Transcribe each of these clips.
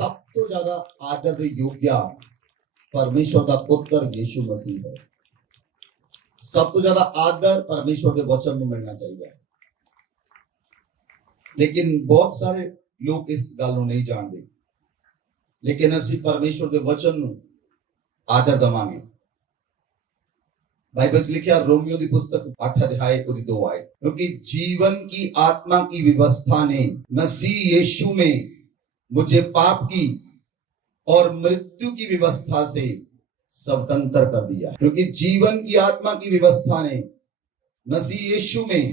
सब तो ज्यादा आदर ਦੇ ਯੋਗਿਆ परमेश्वर का पुत्र यीशु मसीह है। सब तो ज्यादा आदर परमेश्वर के वचन में मिलना चाहिए, लेकिन बहुत सारे लोग इस गल ਨੂੰ नहीं जानते। लेकिन ਅਸੀਂ परमेश्वर के वचन ਨੂੰ आदर देवांगे। बाइबल च लिखा रोमियो की पुस्तक 8 अध्याय 2 आए, क्योंकि जीवन की आत्मा की व्यवस्था ने मसीह यीशु में मुझे पाप की और मृत्यु की व्यवस्था से स्वतंत्र कर दिया। क्योंकि जीवन की आत्मा की व्यवस्था ने मसीह यीशु में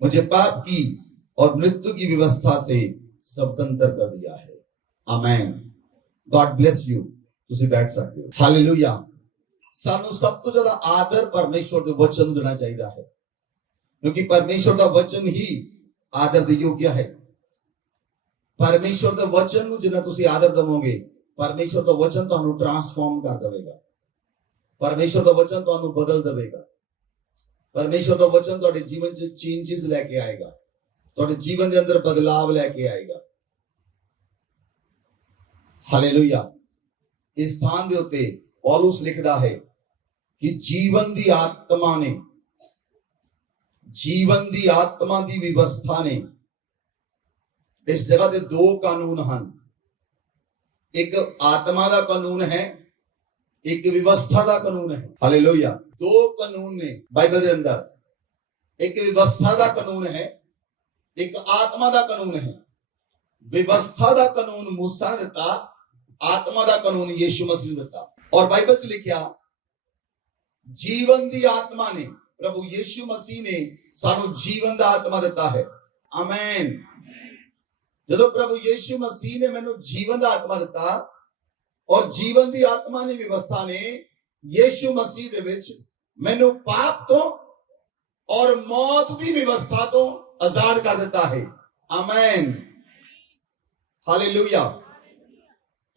मुझे पाप की और मृत्यु की व्यवस्था से स्वतंत्र कर दिया है। आमेन। God bless you. तुसी बैठ सकते हो। हालेलुया। सानू सब तो ज्यादा आदर परमेश्वर के वचन देना चाहिए है, क्योंकि परमेश्वर का वचन ही आदर के योग्य है। परमेश्वर के वचन ਨੂੰ जिन्ना तुसी आदर देवोगे, परमेश्वर का वचन ਤੁਹਾਨੂੰ ट्रांसफॉर्म कर देगा। परमेश्वर का वचन ਤੁਹਾਨੂੰ बदल देगा। परमेश्वर का वचन ਤੁਹਾਡੇ जीवन च चेंजेस लेके आएगा, ਤੁਹਾਡੇ जीवन के अंदर बदलाव लेके आएगा। हालेलुया। इस स्थान के उत्ते पौलुस लिखदा है कि जीवन दी आत्मा दी व्यवस्था ने इस जगह के दो कानून हैं। एक आत्मा का कानून है, एक व्यवस्था का कानून है। हालेलुया। दो कानून ने बाइबल के अंदर, एक व्यवस्था का कानून है, एक आत्मा का कानून है। व्यवस्था का कानून मूसा ने दिता, आत्मा का कानून यीशु मसीह ने दिता। और बाइबल च लिखा जीवन की आत्मा ने, प्रभु यीशु मसीह ने सानू जीवन का आत्मा दिता है। आमीन। जदों प्रभु यीशु मसीह ने मैनू जीवन का आत्मा दिता और जीवन की आत्मा ने व्यवस्था ने यीशु मसीह दे विच मैनू पाप तो और मौत की व्यवस्था तो आजाद कर दिता है। आमीन। हालेलुया।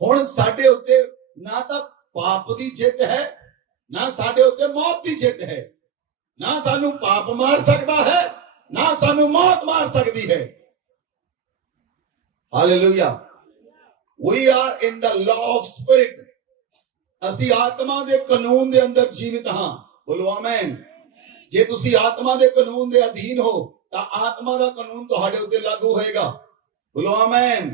हुण साडे उत्ते ना तो पाप की जित है, ना साडे उत्ते मौत की जित है। ना सानू पाप मार सकता है, ना सानू मौत मार सकती है। Hallelujah. We are in the law of spirit। असी आत्मा दे कानून दे अंदर जीवित हां। बोलो आमीन। जे तुसी आत्मा दे कानून दे अधीन हो तां आत्मा दा कानून तुहाडे उत्ते लागू होएगा। बोलो आमीन।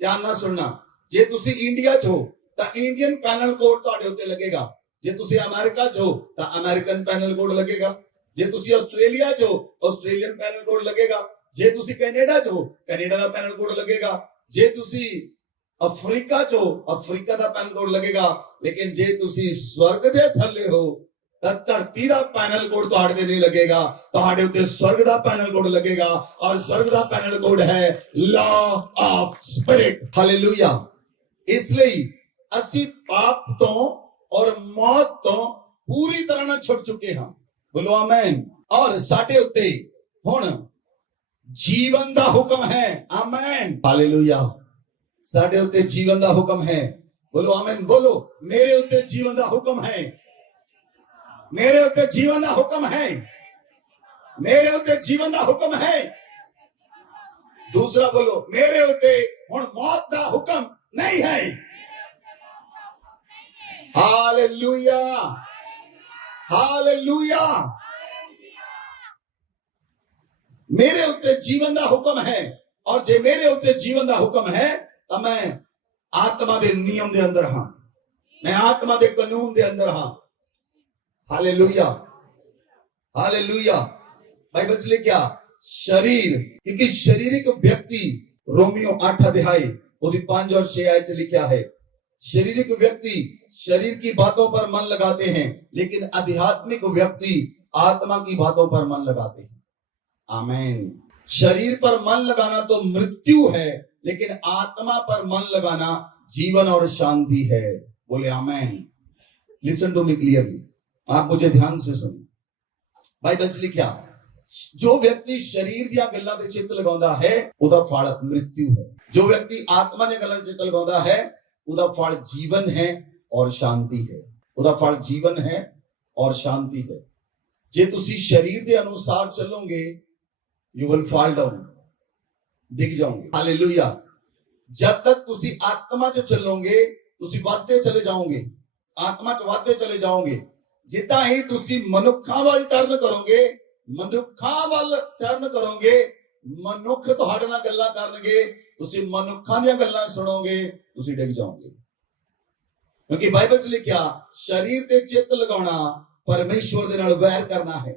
ध्यान नाल सुनना। जे तुसी इंडिया च हो तां इंडियन पैनल कोड तुहाडे उत्ते लगेगा। जे तुसी अमेरिका च हो तां अमेरिकन पैनल कोड लगेगा। जे तुसी ऑस्ट्रेलिया च हो ऑस्ट्रेलियन पैनल कोड लगेगा। जे तुसी कनाडा च हो कनाडा दा पैनल कोड लगेगा। जे तुसी अफ्रीका च हो अफ्रीका दा पैनल कोड लगेगा। लेकिन जे तुसी स्वर्ग दे थल्ले हो तां धरती दा पैनल कोड तुहाडे ते नहीं लगेगा, तुहाडे उत्ते स्वर्ग दा पैनल कोड लगेगा। और स्वर्ग दा पैनल कोड है लॉ ऑफ स्पिरिट। हालेलुया। इसलिए असी पाप तो और मौत तो पूरी तरह ना छुट चुके हां। बोलो आमीन। और साडे उत्ते हुण जीवन दा हुक्म है। आमीन। हालेलुया। साडे उत्ते जीवन दा हुक्म है। बोलो आमीन। बोलो मेरे उत्ते जीवन दा हुक्म है। मेरे उत्ते जीवन दा हुक्म है। मेरे उत्ते जीवन दा हुक्म है। दूसरा बोलो मेरे उत्ते हुण मौत दा हुक्म नहीं है। हालेलुया। हालेलुया। मेरे उत्ते जीवन का हुक्म है, और जे मेरे उत्ते जीवन का हुक्म है तो मैं आत्मा के नियम के अंदर हां, मैं आत्मा के कानून के अंदर हां। हालेलुया। हालेलुया। बाइबल च लिखा शरीर, क्योंकि शारीरिक व्यक्ति रोमियो 8 अध्याय 5 और 6 आयत लिखा है, शारीरिक व्यक्ति शरीर की बातों पर मन लगाते हैं, लेकिन आध्यात्मिक व्यक्ति आत्मा की बातों पर मन लगाते हैं। आमीन। शरीर पर मन लगाना तो मृत्यु है, लेकिन आत्मा पर मन लगाना जीवन और शांति है। बोले आमीन। Listen to me clearly. आप मुझे ध्यान से सुनिए। बाइबल च लिखा जो व्यक्ति शरीर दी गल्लां ते चित्त लगाउंदा है उदा फल मृत्यु है। जो व्यक्ति आत्मा दी गल्लां ते चित्त लगाउंदा है उदा फल जीवन है और शांति है। उदा फल जीवन है और शांति है। जे तुसी शरीर के अनुसार चलोगे यू विल फॉल डाउन, डिग जाओगे। हालेलुया। जब तक तुसी आत्मा च चलोगे तुसी वाधते चले जाओगे, आत्मा च वाधते चले जाओगे। जिदा ही तुसी मनुखा वाल टर्न करोगे, मनुखा वाल टर्न करोगे, मनुख तुहाडे नाल गल्लां करनगे, तुसी मनुखा दी गल्लां सुनोगे, तुसी डिग जाओगे। क्योंकि बाइबल च लिखिया शरीर ते चित्त लगाना परमेश्वर दे नाल वैर करना है।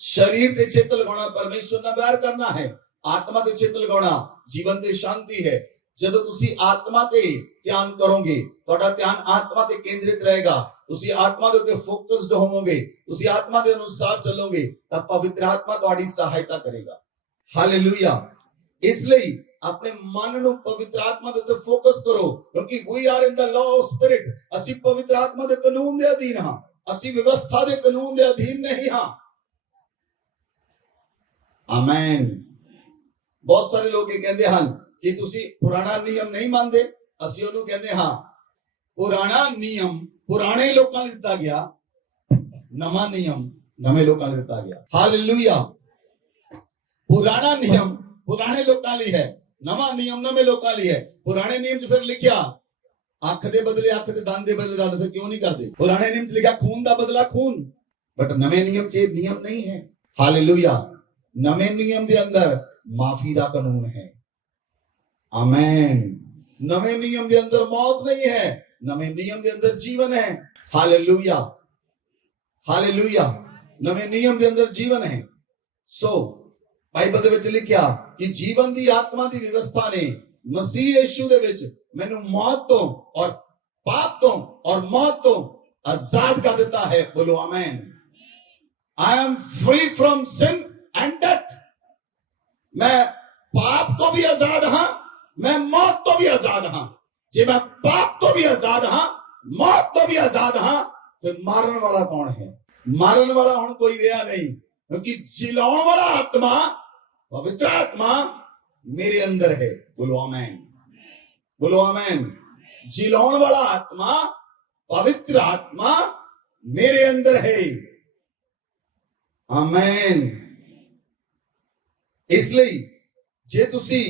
शरीर ते चित्त लगाना परमेश्वर नाल वैर करना है। आत्मा ते चित्त लगाना जीवन ते शांति है। जदों तुसी आत्मा ते ध्यान करोगे, तुहाडा ध्यान आत्मा ते केंद्रित रहेगा, तुसी आत्मा दे उत्ते फोकस्ड होवोगे, तुसी आत्मा दे अनुसार चलोगे, तां पवित्र आत्मा तुहाडी सहायता करेगा। हालेलुया। इसलिए अपने मन ਨੂੰ पवित्र आत्मा ਦੇ ਉੱਤੇ ਫੋਕਸ ਕਰੋ, ਕਿਉਂਕਿ we are in the law of spirit। ਅਸੀਂ ਪਵਿੱਤਰ ਆਤਮਾ ਦੇ ਕਾਨੂੰਨ ਦੇ ਅਧੀਨ ਹਾਂ, ਅਸੀਂ ਵਿਵਸਥਾ ਦੇ ਕਾਨੂੰਨ ਦੇ ਅਧੀਨ ਨਹੀਂ ਹਾਂ। ਆਮੇਨ। ਬਹੁਤ ਸਾਰੇ ਲੋਕ ਇਹ ਕਹਿੰਦੇ ਹਨ ਕਿ ਤੁਸੀਂ ਪੁਰਾਣਾ ਨਿਯਮ ਨਹੀਂ ਮੰਨਦੇ, ਅਸੀਂ ਉਹਨੂੰ ਕਹਿੰਦੇ ਹਾਂ ਪੁਰਾਣਾ ਨਿਯਮ ਪੁਰਾਣੇ ਲੋਕਾਂ ਲਈ ਦਿੱਤਾ ਗਿਆ, ਨਵਾਂ ਨਿਯਮ ਨਵੇਂ ਲੋਕਾਂ ਲਈ ਦਿੱਤਾ ਗਿਆ। ਹਾਲੇਲੂਇਆ। ਪੁਰਾਣਾ ਨਿਯਮ पुराने लोगों लिए है, नवा नियम नवे लोगों लिए है। पुराने नियम च फिर लिखिया अख दे बदले अख ते दंद दे बदले दंद, फिर क्यों नहीं करते? पुराने नियम च लिखा खून दा बदला खून, बट नवे नियम च नियम नहीं है। हालेलुया। नवे नियम दे अंदर माफी दा कानून है। आमीन। नवे नियम दे अंदर मौत नहीं है, नवे नियम दे अंदर जीवन है। हालेलुया। हालेलुया। नवे नियम दे अंदर जीवन है। सो बाइबल दे विच लिखिया कि जीवन दी आत्मा दी व्यवस्था ने मसीह यीशु दे विच मैनू मौत तो और पाप तो और मौत तो आजाद कर देता है। बोलो आमीन। I am free from sin and death. मैं पाप तो भी आजाद हां, मैं मौत तो भी आजाद हां। जे मैं पाप तो भी आजाद हां, मौत तो भी आजाद हां, फिर मारन वाला कौन है? मारन वाला हुण कोई रहा नहीं, क्योंकि जिलाउण वाला आत्मा पवित्र आत्मा मेरे अंदर है। बोलो आमीन। बोलो आमीन। जिलाउण वाला आत्मा पवित्र आत्मा मेरे अंदर है। आमीन। इसलिए जे तुसी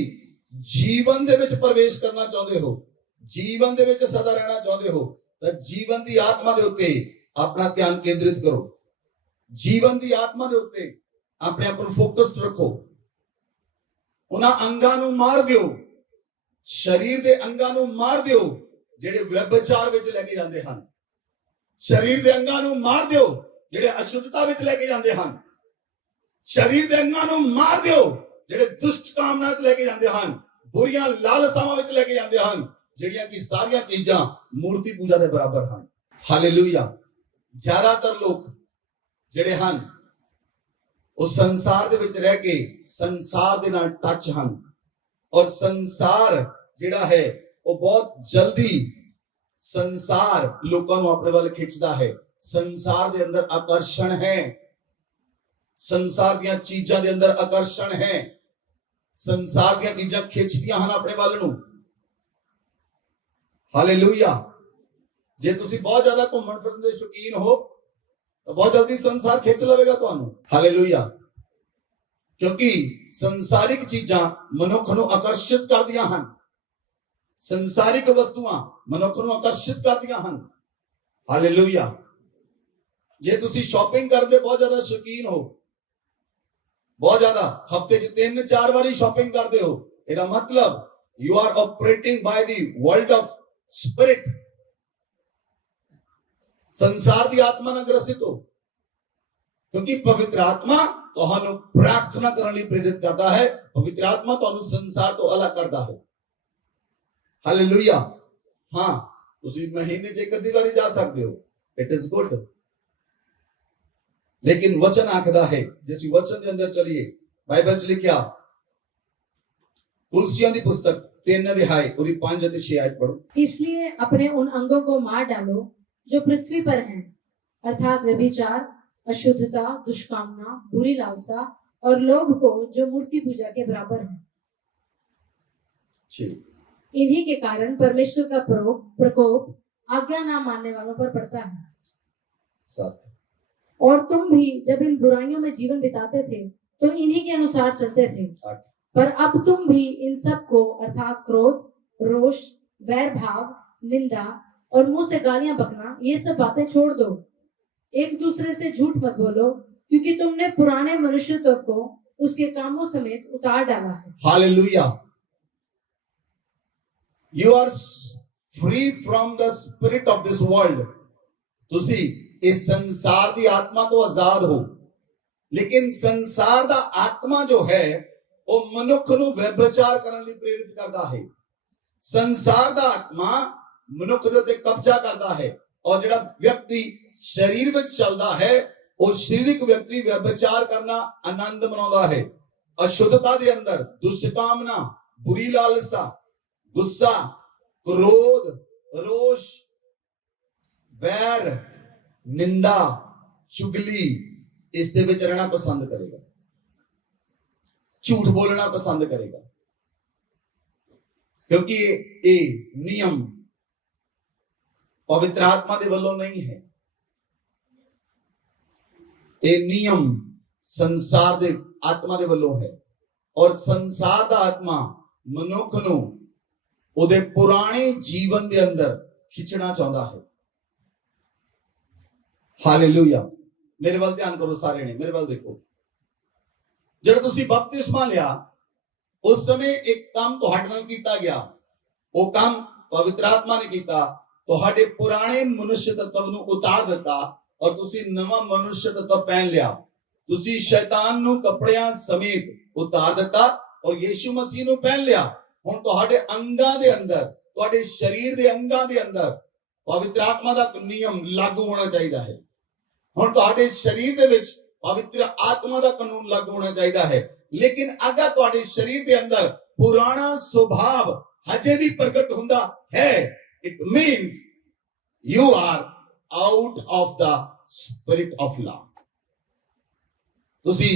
जीवन दे विच प्रवेश करना चाहते हो, जीवन दे विच सदा रहना चाहते हो, तो जीवन दी आत्मा दे उत्ते अपना ध्यान केंद्रित करो। जीवन दी आत्मा दे उत्ते अपने आप को फोकस्ड रखो। उन्हां अंगां नूं मार दिओ, शरीर दे अंगां नूं मार दिओ जिहड़े व्यभिचार विच लेके जांदे हन। शरीर दे अंगां नूं मार दिओ जिहड़े अशुद्धता विच लेके जांदे हन। शरीर दे अंगां नूं मार दिओ जिहड़े दुष्ट कामना विच लेके जांदे हन, बुरियां लालसावां विच लेके जांदे हन, जिहड़ियां कि सारियां चीजां मूर्ति पूजा दे बराबर हन। हालेलुया। ज्यादातर लोग जिहड़े हन उस संसार दे विच रह के संसार दे नाल टच हन, और संसार जिहड़ा है वो बहुत जल्दी संसार लोकां नूं अपने वाल खिंचदा है। संसार दे अंदर आकर्षण है, संसार दीयां चीजां दे अंदर आकर्षण है, संसार दीयां चीजां खिंचदियां हन अपने वाल नूं। हालेलुया। जे तुसी बहुत ज्यादा घूमण फिरन दे शौकीन हो तो बहुत जल्दी संसार खिंच लवेगा तुहानू। हालेलुया। क्योंकि संसारिक चीजां मनुख नूं आकर्षित करदियां हन, संसारिक वस्तुआं मनुख नूं आकर्षित करदियां हन। हालेलुया। जे तुसी शॉपिंग करदे बहुत ज्यादा शौकीन हो, बहुत ज्यादा हफ्ते च 3-4 बारी शॉपिंग करदे हो, इसदा मतलब you are operating by the world of spirit. संसार दी आत्मा ना ग्रसित हो, क्योंकि पवित्र आत्मा तुहानू प्रार्थना करने लिए प्रेरित करता है। पवित्र आत्मा तुहानू संसार तो अलग करता है। हालेलुया। हाँ, तुसी महीने च एक बारी जा सकते हो, इट इज गुड, लेकिन वचन आखदा है, जिस वचन के अंदर चलिए, बाइबल च लिखिया कुलसियों की पुस्तक 3 अध्याय और 5 और 6 आयत पढ़ो। इसलिए अपने उन अंगों को मार डालो जो पृथ्वी पर हैं, अर्थात व्यभिचार, अशुद्धता, दुष्कामना, बुरी लालसा और लोभ को जो मूर्ति पूजा के बराबर है। इन्हीं के कारण परमेश्वर का प्रकोप आज्ञा ना मानने वालों पर पड़ता है। और तुम भी जब इन बुराइयों में जीवन बिताते थे तो इन्हीं के अनुसार चलते थे। पर अब तुम भी इन सब को अर्थात क्रोध, रोष, वैर भाव, निंदा और मुंह से गालियां बकना, ये सब बातें छोड़ दो। एक दूसरे से झूठ मत बोलो, क्योंकि तुमने पुराने मनुष्यत्व को उसके कामों समेत उतार डाला है। Hallelujah. You are free from the spirit of this world. ਤੁਸੀਂ ਇਸ ਸੰਸਾਰ ਦੀ ਆਤਮਾ ਤੋਂ ਆਜ਼ਾਦ ਹੋ, ਲੇਕਿਨ ਸੰਸਾਰ ਦਾ ਆਤਮਾ ਜੋ ਹੈ ਉਹ ਮਨੁੱਖ ਨੂੰ ਵਿਭਚਾਰ ਕਰਨ ਲਈ ਪ੍ਰੇਰਿਤ ਕਰਦਾ ਹੈ। ਸੰਸਾਰ ਦਾ ਆਤਮਾ ਮਨੁੱਖ ਦੇ ਉੱਤੇ ਕਬਜ਼ਾ ਕਰਦਾ ਹੈ, ਔਰ ਜਿਹੜਾ ਵਿਅਕਤੀ ਸਰੀਰ ਵਿੱਚ ਚੱਲਦਾ ਹੈ ਉਹ ਸਰੀਰਕ ਵਿਅਕਤੀ ਵਿਭਚਾਰ ਕਰਨਾ ਆਨੰਦ ਮਨਾਉਂਦਾ ਹੈ। ਅਸ਼ੁੱਧਤਾ ਦੇ ਅੰਦਰ ਦੁਸ਼ਟ ਕਾਮਨਾ, ਬੁਰੀ ਲਾਲਸਾ, ਗੁੱਸਾ, क्रोध, रोष, वैर, निंदा, चुगली, इस दे विच रहना पसंद करेगा, झूठ बोलना पसंद करेगा, क्योंकि ये नियम पवित्र आत्मा दे वल्लों नहीं है। ये नियम संसार दे आत्मा दे वल्लों है, और संसार दा आत्मा मनुख नूं ਉਹਦੇ ਪੁਰਾਣੇ ਜੀਵਨ ਦੇ ਅੰਦਰ ਖਿੱਚਣਾ ਚਾਹੁੰਦਾ ਹੈ। ਹਾਲੇਲੂਇਆ। ਮੇਰੇ ਵੱਲ ਧਿਆਨ ਕਰੋ ਸਾਰੇ ਨੇ, ਮੇਰੇ ਵੱਲ ਦੇਖੋ। ਜਦੋਂ ਤੁਸੀਂ ਬਪਤਿਸਮਾ ਲਿਆ ਉਸ ਸਮੇਂ ਇੱਕ ਕੰਮ ਤੁਹਾਡੇ ਨਾਲ ਕੀਤਾ ਗਿਆ, ਉਹ ਕੰਮ ਪਵਿੱਤਰ ਆਤਮਾ ਨੇ ਕੀਤਾ, ਤੁਹਾਡੇ ਪੁਰਾਣੇ ਮਨੁੱਖ ਤੱਤਵ ਨੂੰ ਉਤਾਰ ਦਿੱਤਾ ਔਰ ਤੁਸੀਂ ਨਵਾਂ ਮਨੁੱਖ ਤੱਤਵ ਪਹਿਨ ਲਿਆ। ਤੁਸੀਂ ਸ਼ੈਤਾਨ ਨੂੰ ਕੱਪੜਿਆਂ ਸਮੇਤ ਉਤਾਰ ਦਿੱਤਾ ਔਰ ਯੀਸ਼ੂ ਮਸੀਹ ਨੂੰ ਪਹਿਨ ਲਿਆ। ਹੁਣ ਤੁਹਾਡੇ ਅੰਗਾਂ ਦੇ ਅੰਦਰ, ਤੁਹਾਡੇ ਸਰੀਰ ਦੇ ਅੰਗਾਂ ਦੇ ਅੰਦਰ ਪਵਿੱਤਰ ਆਤਮਾ ਦਾ ਨਿਯਮ ਲਾਗੂ ਹੋਣਾ ਚਾਹੀਦਾ ਹੈ। ਹੁਣ ਤੁਹਾਡੇ ਸਰੀਰ ਦੇ ਵਿੱਚ ਪਵਿੱਤਰ ਆਤਮਾ ਦਾ ਕਾਨੂੰਨ ਲਾਗੂ ਹੋਣਾ ਚਾਹੀਦਾ ਹੈ। ਲੇਕਿਨ ਅਗਰ ਤੁਹਾਡੇ ਸਰੀਰ ਦੇ ਅੰਦਰ ਪੁਰਾਣਾ ਸੁਭਾਵ ਹਜੇ ਵੀ ਪ੍ਰਗਟ ਹੁੰਦਾ ਹੈ, it means you are out of the spirit of law. ਤੁਸੀਂ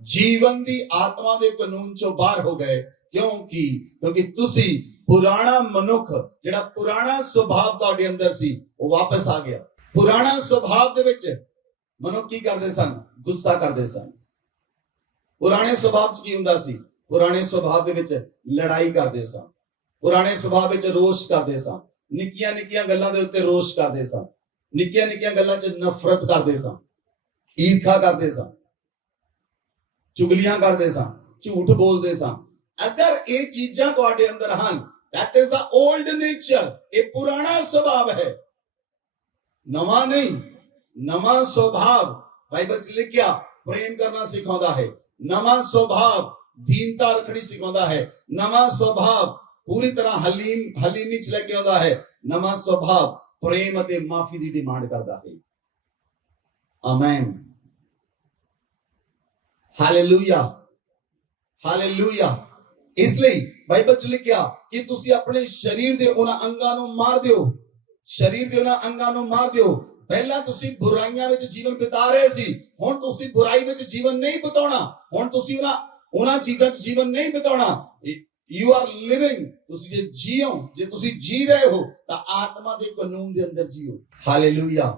ਜੀਵਨ ਦੀ ਆਤਮਾ ਦੇ ਕਾਨੂੰਨ ਚੋਂ ਬਾਹਰ ਹੋ ਗਏ। ਕਿਉਂਕਿ ਤੁਸੀਂ ਪੁਰਾਣਾ ਮਨੁੱਖ, ਜਿਹੜਾ ਪੁਰਾਣਾ ਸੁਭਾਅ ਤੁਹਾਡੇ ਅੰਦਰ ਸੀ, ਉਹ ਵਾਪਸ ਆ ਗਿਆ। ਪੁਰਾਣਾ ਸੁਭਾਅ ਦੇ ਵਿੱਚ ਮਨੁੱਖ ਕੀ ਕਰਦੇ ਸਨ? ਗੁੱਸਾ ਕਰਦੇ ਸਨ। ਪੁਰਾਣੇ ਸੁਭਾਅ 'ਚ ਕੀ ਹੁੰਦਾ ਸੀ? ਪੁਰਾਣੇ ਸੁਭਾਅ ਦੇ ਵਿੱਚ ਲੜਾਈ ਕਰਦੇ ਸਨ, ਪੁਰਾਣੇ ਸੁਭਾਅ ਵਿੱਚ ਰੋਸ਼ ਕਰਦੇ ਸਨ, ਨਿੱਕੀਆਂ ਨਿੱਕੀਆਂ ਗੱਲਾਂ ਦੇ ਉੱਤੇ ਰੋਸ਼ ਕਰਦੇ ਸਨ, ਨਿੱਕੀਆਂ ਨਿੱਕੀਆਂ ਗੱਲਾਂ 'ਚ ਨਫ਼ਰਤ ਕਰਦੇ ਸਨ, ਈਰਖਾ ਕਰਦੇ ਸਨ, ਚੁਗਲੀਆਂ ਕਰਦੇ ਸਨ, ਝੂਠ ਬੋਲਦੇ ਸਨ। अगर ये चीजां तुहाडे अंदर हन, that is the old nature, ये पुराना स्वभाव है, नवा नहीं। नवा स्वभाव बाइबल च लिखिया प्रेम करना सिखाता है, नवा स्वभाव दीनता रखनी सिखाता है, नवा स्वभाव पूरी तरह हलीमी च लेके आंदा है, नवा स्वभाव प्रेम अते माफी दी डिमांड करता है। आमीन, हालेलुया, हालेलुया। इसलिए बाइबल च लिखिया कि तुसी अपने शरीर दे उन्हां अंगां नूं मार दिओ, शरीर दे उन्हां अंगां नूं मार दिओ। पहला तुसी बुराइयां विच जीवन बिता रहे सी, हुण तुसी बुराई विच जीवन नहीं बिताउणा, हुण तुसी उन्हां चीजां च जीवन नहीं बिताउणा। यू आर लिविंग, तुसी जे जियो, जे तुसी जी रहे हो तां आत्मा दे कानून दे अंदर जियो। हालेलुया।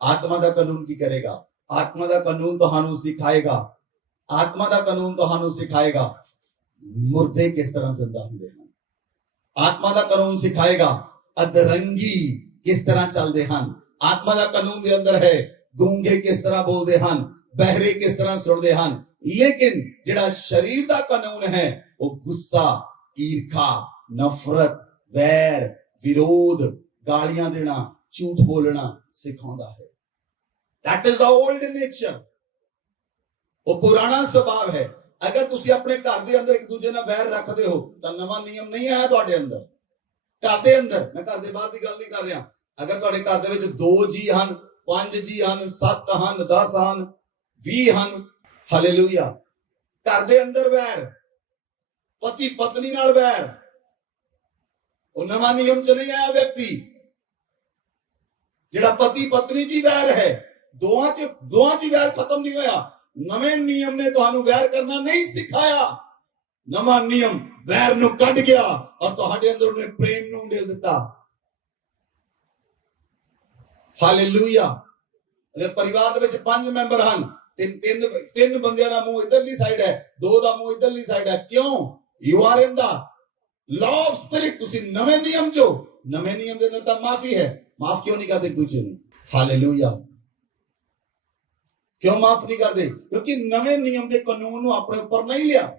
आत्मा दा कानून की करेगा? आत्मा दा कानून तुहानू सिखाएगा, आत्मा दा कानून तुहानू सिखाएगा मुर्दे किस तरह जिंदा होंदे हैं। आत्मा दा कानून सिखाएगा अधरंगी किस तरह चलते हैं। आत्मा दा कानून दे अंदर है गूंगे किस तरह बोलते हैं, बहरे किस तरह सुनते हैं। लेकिन जिहड़ा शरीर दा कानून है वो गुस्सा, ईर्खा, नफरत, वैर, विरोध, गालियां देना, झूठ बोलना सिखाता है। That is the old nature, वो पुराना स्वभाव है। अगर तुसी अपने घर दे अंदर एक दूजे नाल वैर रखदे हो तां नवा नियम नहीं आया तुहाडे अंदर। घर दे अंदर, मैं घर दे बाहर दी गल नहीं कर रहा। अगर तुहाडे घर दे विच 2 जी हन, 5 जी हन, 7 हन, 10 हन, 20 हन, हालेलुया, घर दे अंदर वैर, पति पत्नी नाल वैर, वो नवा नियम च नहीं आया। व्यक्ति जिहड़ा पति पत्नी च वैर है, दोवां च वैर खत्म नहीं होया। नवे नियम ने तुहानू वैर करना नहीं सिखाया। नवा नियम वैर नू कढ गया और तुहाडे अंदर उन्हें प्रेम नू उंडेल दिता। हालेलुया। अगर परिवार दे विच 5 मैंबर हन, ਤਿੰਨ ਬੰਦਿਆਂ ਦਾ ਮੂੰਹ ਇਧਰਲੀ ਸਾਈਡ ਹੈ, ਦੋ ਦਾ ਮੂੰਹ ਇਧਰਲੀ ਸਾਈਡ ਹੈ। ਕਿਉਂ? You are in the law of spirit. ਤੁਸੀਂ ਨਵੇਂ ਨਿਯਮ ਚੋ, ਨਵੇਂ ਨਿਯਮ ਦੇ ਅੰਦਰ ਤਾਂ ਮਾਫੀ ਹੈ। ਮਾਫ ਕਿਉਂ ਨਹੀਂ ਕਰਦੇ ਇੱਕ ਦੂਜੇ ਨੂੰ? ਹਾਲੇਲੂਇਆ। ਕਿਉਂ ਮਾਫ ਨਹੀਂ ਕਰਦੇ? ਕਿਉਂਕਿ ਨਵੇਂ ਨਿਯਮ ਦੇ ਕਾਨੂੰਨ ਨੂੰ ਆਪਣੇ ਉੱਪਰ ਨਹੀਂ ਲਿਆ,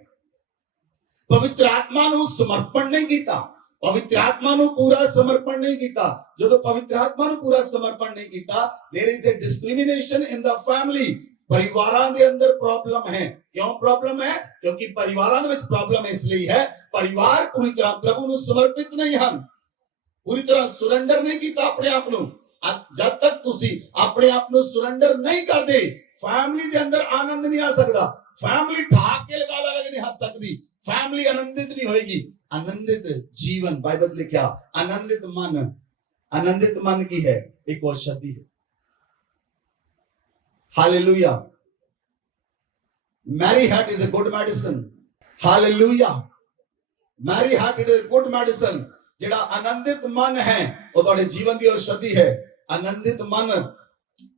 ਪਵਿੱਤਰ ਆਤਮਾ ਨੂੰ ਸਮਰਪਣ ਨਹੀਂ ਕੀਤਾ, ਪਵਿੱਤਰ ਆਤਮਾ ਨੂੰ ਪੂਰਾ ਸਮਰਪਣ ਨਹੀਂ ਕੀਤਾ। ਜਦੋਂ ਪਵਿੱਤਰ ਆਤਮਾ ਨੂੰ ਪੂਰਾ ਸਮਰਪਣ ਨਹੀਂ ਕੀਤਾ, there is a discrimination in the family. ਪਰਿਵਾਰਾਂ ਦੇ ਅੰਦਰ ਪ੍ਰੋਬਲਮ ਹੈ। ਕਿਉਂ ਪ੍ਰੋਬਲਮ ਹੈ? ਕਿਉਂਕਿ ਪਰਿਵਾਰਾਂ ਦੇ ਵਿੱਚ ਪ੍ਰੋਬਲਮ ਇਸ ਲਈ ਹੈ, ਪਰਿਵਾਰ ਪੂਰੀ ਤਰ੍ਹਾਂ ਪ੍ਰਭੂ ਨੂੰ ਸਮਰਪਿਤ ਨਹੀਂ ਹਨ, ਪੂਰੀ ਤਰ੍ਹਾਂ ਸਰੈਂਡਰ ਨਹੀਂ ਕੀਤਾ ਆਪਣੇ ਆਪ ਨੂੰ। ਜਦ ਤੱਕ ਤੁਸੀਂ ਆਪਣੇ ਆਪ ਨੂੰ ਸਰੈਂਡਰ ਨਹੀਂ ਕਰਦੇ, ਫੈਮਿਲੀ ਦੇ ਅੰਦਰ ਆਨੰਦ ਨਹੀਂ ਆ ਸਕਦਾ। ਫੈਮਿਲੀ ਢਾਕ ਕੇ ਲਗਾ ਕੇ ਨਹੀਂ ਹੱਸ ਸਕਦੀ, फैमिली आनंदित नहीं होगी। आनंदित जीवन, बाइबल लिखा आनंदित मन की है एक औषधि है। Hallelujah. Merry heart is a good medicine. Hallelujah. Merry heart is a good medicine. जेड़ा आनंदित मन है वो तुम्हारे जीवन की औषधि है। आनंदित मन,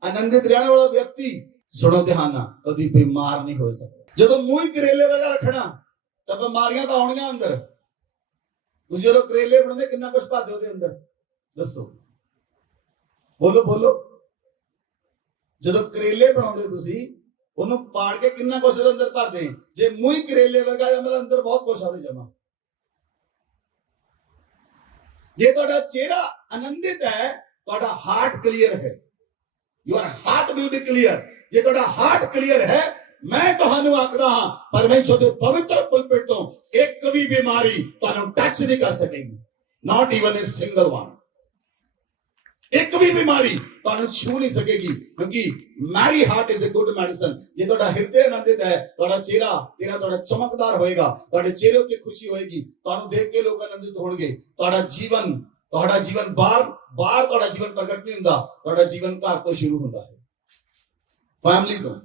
आनंदित रहने वाला व्यक्ति, सुनो ध्यान ना, कभी बीमार नहीं हो सकता। जब मुंह करेले वगैरह रखना ਤਾਂ ਬਿਮਾਰੀਆਂ ਤਾਂ ਆਉਣੀਆਂ ਅੰਦਰ। ਤੁਸੀਂ ਜਦੋਂ ਕਰੇਲੇ ਬਣਾਉਂਦੇ ਕਿੰਨਾ ਕੁਝ ਭਰਦੇ ਉਹਦੇ ਅੰਦਰ, ਦੱਸੋ? ਬੋਲੋ ਬੋਲੋ। ਜਦੋਂ ਕਰੇਲੇ ਬਣਾਉਂਦੇ ਤੁਸੀਂ ਉਹਨੂੰ ਪਾੜ ਕੇ ਕਿੰਨਾ ਕੁਝ ਉਹਦੇ ਅੰਦਰ ਭਰਦੇ। ਜੇ ਮੂੰਹ ਹੀ ਕਰੇਲੇ ਵਰਗਾ ਜਾਂ ਮੇਰੇ ਅੰਦਰ ਬਹੁਤ ਕੁਝ ਆਦੇ ਜਮਾ। ਜੇ ਤੁਹਾਡਾ ਚਿਹਰਾ ਆਨੰਦਿਤ ਹੈ, ਤੁਹਾਡਾ ਹਾਰਟ ਕਲੀਅਰ ਹੈ। Your heart will be clear. ਜੇ ਤੁਹਾਡਾ ਹਾਰਟ ਕਲੀਅਰ ਹੈ, मैं ਤੁਹਾਨੂੰ ਆਖਦਾ ਹਾਂ ਪਰਮੇਸ਼ਰ ਦੇ ਪਵਿੱਤਰ ਪੁਲਪਿਟ ਤੋਂ ਇੱਕ ਵੀ ਬਿਮਾਰੀ ਤੁਹਾਨੂੰ ਟੱਚ ਨਹੀਂ ਕਰ ਸਕੇਗੀ। Not even a single one. ਇੱਕ ਵੀ ਬਿਮਾਰੀ ਤੁਹਾਨੂੰ ਛੂ ਨਹੀਂ ਸਕੇਗੀ, ਕਿਉਂਕਿ merry heart is a good medicine. ਜੇ ਤੁਹਾਡਾ ਹਿਰਦੇ ਆਨੰਦਿਤ ਹੈ, ਤੁਹਾਡਾ ਚਿਹਰਾ ਤੁਹਾਡਾ ਚਮਕਦਾਰ ਹੋਏਗਾ, ਤੁਹਾਡੇ ਚਿਹਰੇ ਉੱਤੇ ਖੁਸ਼ੀ ਹੋਏਗੀ, ਤੁਹਾਨੂੰ ਦੇਖ ਕੇ ਲੋਕ ਆਨੰਦਿਤ ਹੋਣਗੇ। ਤੁਹਾਡਾ ਜੀਵਨ ਬਾਹਰ ਤੁਹਾਡਾ ਜੀਵਨ ਪ੍ਰਗਟ ਨਹੀਂ ਹੁੰਦਾ, ਤੁਹਾਡਾ ਜੀਵਨ ਘਰ ਤੋਂ ਸ਼ੁਰੂ ਹੁੰਦਾ ਹੈ, ਫੈਮਿਲੀ ਤੋਂ।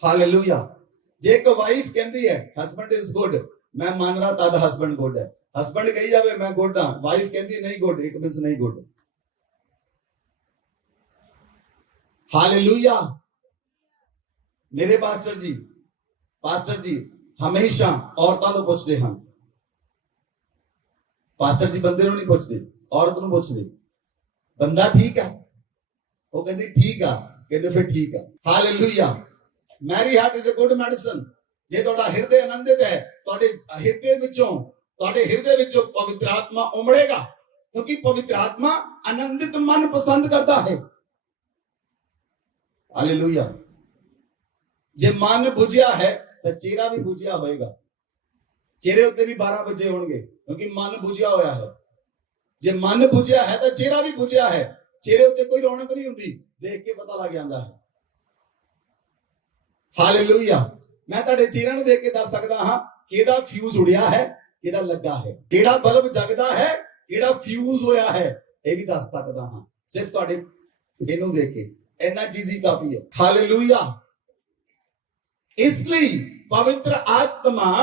ਹਾਲੇਲੂਇਆ। ਜੇ ਇੱਕ ਵਾਈਫ ਕਹਿੰਦੀ ਹੈ ਹਸਬੈਂਡ ਇਜ਼ ਗੁੱਡ, ਮੈਂ ਮੰਨ ਰਹਾ ਤਦ ਹਸਬੈਂਡ ਗੁੱਡ ਹੈ। ਹਸਬੈਂਡ ਕਹੀ ਜਾਵੇ ਮੈਂ ਗੁੱਡ ਹਾਂ, ਵਾਈਫ ਕਹਿੰਦੀ ਨਹੀਂ ਗੁੱਡ, ਇਟ ਮੀਨਸ ਨਹੀਂ ਗੁੱਡ। ਹਾਲੇਲੂਇਆ। ਮੇਰੇ ਪਾਸਟਰ ਜੀ ਹਮੇਸ਼ਾ ਔਰਤਾਂ ਨੂੰ ਪੁੱਛਦੇ ਹਨ। ਪਾਸਟਰ ਜੀ ਬੰਦੇ ਨੂੰ ਨਹੀਂ ਪੁੱਛਦੇ, ਔਰਤ ਨੂੰ ਪੁੱਛਦੇ, ਬੰਦਾ ਠੀਕ ਹੈ? ਉਹ ਕਹਿੰਦੀ ਠੀਕ ਆ, ਕਹਿੰਦੇ ਫਿਰ ਠੀਕ ਆ। Hallelujah. Merry heart is a good medicine. ਜੇ ਤੁਹਾਡਾ ਹਿਰਦੇ ਆਨੰਦਿਤ ਹੈ, ਤੁਹਾਡੇ ਹਿਰਦੇ ਵਿੱਚੋਂ ਪਵਿੱਤਰ ਆਤਮਾ ਉਮੜੇਗਾ, ਕਿਉਂਕਿ ਪਵਿੱਤਰ ਆਤਮਾ ਆਨੰਦਿਤ ਮਨ ਪਸੰਦ ਕਰਦਾ ਹੈ। ਹਾਲੇਲੂਇਆ। ਜੇ ਮਨ ਬੁਝਿਆ ਹੈ ਤਾਂ ਚਿਹਰਾ ਵੀ ਬੁਝਿਆ ਹੋਏਗਾ। ਚਿਹਰੇ ਉੱਤੇ ਵੀ 12 ਵਜੇ ਹੋਣਗੇ, ਕਿਉਂਕਿ ਮਨ ਬੁਝਿਆ ਹੋਇਆ ਹੈ। ਜੇ ਮਨ ਬੁਝਿਆ ਹੈ ਤਾਂ ਚਿਹਰਾ ਵੀ ਬੁਝਿਆ ਹੈ। ਚਿਹਰੇ ਉੱਤੇ ਕੋਈ ਰੌਣਕ ਨਹੀਂ ਹੁੰਦੀ, ਦੇਖ ਕੇ ਪਤਾ ਲੱਗ ਜਾਂਦਾ ਹੈ। ਹਾਲੇਲੂਇਆ। ਮੈਂ ਤੁਹਾਡੇ ਚਿਹਰਿਆਂ ਨੂੰ ਦੇਖ ਕੇ ਦੱਸ ਸਕਦਾ ਹਾਂ ਕਿਹਦਾ ਫਿਊਜ਼ ਉੜਿਆ ਹੈ, ਕਿਹਦਾ ਲੱਗਾ ਹੈ, ਕਿਹੜਾ ਬਲਬ ਜਗਦਾ ਹੈ, ਕਿਹੜਾ ਫਿਊਜ਼ ਹੋਇਆ ਹੈ, ਇਹ ਵੀ ਦੱਸ ਸਕਦਾ ਹਾਂ ਸਿਰਫ ਤੁਹਾਡੇ ਇਹਨੂੰ ਦੇਖ ਕੇ। ਇੰਨਾ ਚੀਜ਼ ਹੀ ਕਾਫੀ ਹੈ। ਹਾਲੇਲੂਇਆ। ਇਸ ਲਈ ਪਵਿੱਤਰ ਆਤਮਾ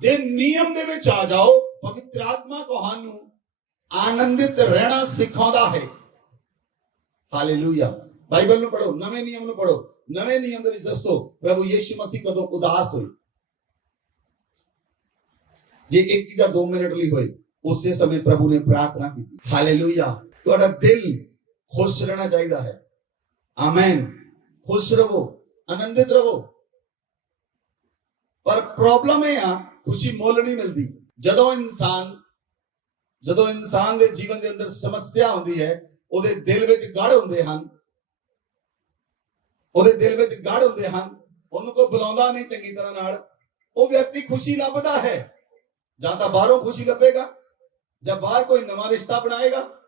ਦੇ ਨਿਯਮ ਦੇ ਵਿੱਚ ਆ ਜਾਓ। ਪਵਿੱਤਰ ਆਤਮਾ ਤੁਹਾਨੂੰ ਆਨੰਦਿਤ ਰਹਿਣਾ ਸਿਖਾਉਂਦਾ ਹੈ। ਹਾਲੇਲੂਇਆ। ਬਾਈਬਲ ਨੂੰ ਪੜੋ, ਨਵੇਂ ਨਿਯਮ ਨੂੰ ਪੜੋ। ਨਵੇਂ ਨਿਯਮ ਦੇ ਵਿੱਚ ਦੱਸੋ ਪ੍ਰਭੂ ਯਿਸੂ ਮਸੀਹ ਕਦੋਂ ਉਦਾਸ ਹੋਏ? ਜੇ 1 ਜਾਂ 2 ਮਿੰਟ ਲਈ ਹੋਏ, ਉਸੇ ਸਮੇਂ ਪ੍ਰਭੂ ਨੇ ਪ੍ਰਾਰਥਨਾ ਕੀਤੀ। ਹਾਲੇਲੂਇਆ। ਤੁਹਾਡਾ ਦਿਲ ਖੁਸ਼ ਰਹਿਣਾ ਚਾਹੀਦਾ ਹੈ। ਆਮੇਨ। ਖੁਸ਼ ਰਹੋ, ਆਨੰਦਿਤ ਰਹੋ। ਪਰ ਪ੍ਰੋਬਲਮ ਇਹ ਆ, ਖੁਸ਼ੀ ਮੁੱਲ ਨਹੀਂ ਮਿਲਦੀ। ਜਦੋਂ ਇਨਸਾਨ ਦੇ ਜੀਵਨ ਦੇ ਅੰਦਰ ਸਮੱਸਿਆ ਹੁੰਦੀ ਹੈ, ਉਹਦੇ ਦਿਲ ਵਿੱਚ ਗੜ ਹੁੰਦੇ ਹਨ, ਉਹਨੂੰ ਕੋਈ ਬੁਲਾਉਂਦਾ ਨਹੀਂ ਚੰਗੀ ਤਰ੍ਹਾਂ ਨਾਲ। ਉਹ ਵਿਅਕਤੀ ਖੁਸ਼ੀ ਲੱਭਦਾ ਹੈ, ਜਾਂ ਤਾਂ ਬਾਹਰੋਂ ਖੁਸ਼ੀ ਲੱਭੇਗਾ, ਜਾਂ ਬਾਹਰ ਕੋਈ ਨਵਾਂ ਰਿਸ਼ਤਾ ਬਣਾਏਗਾ,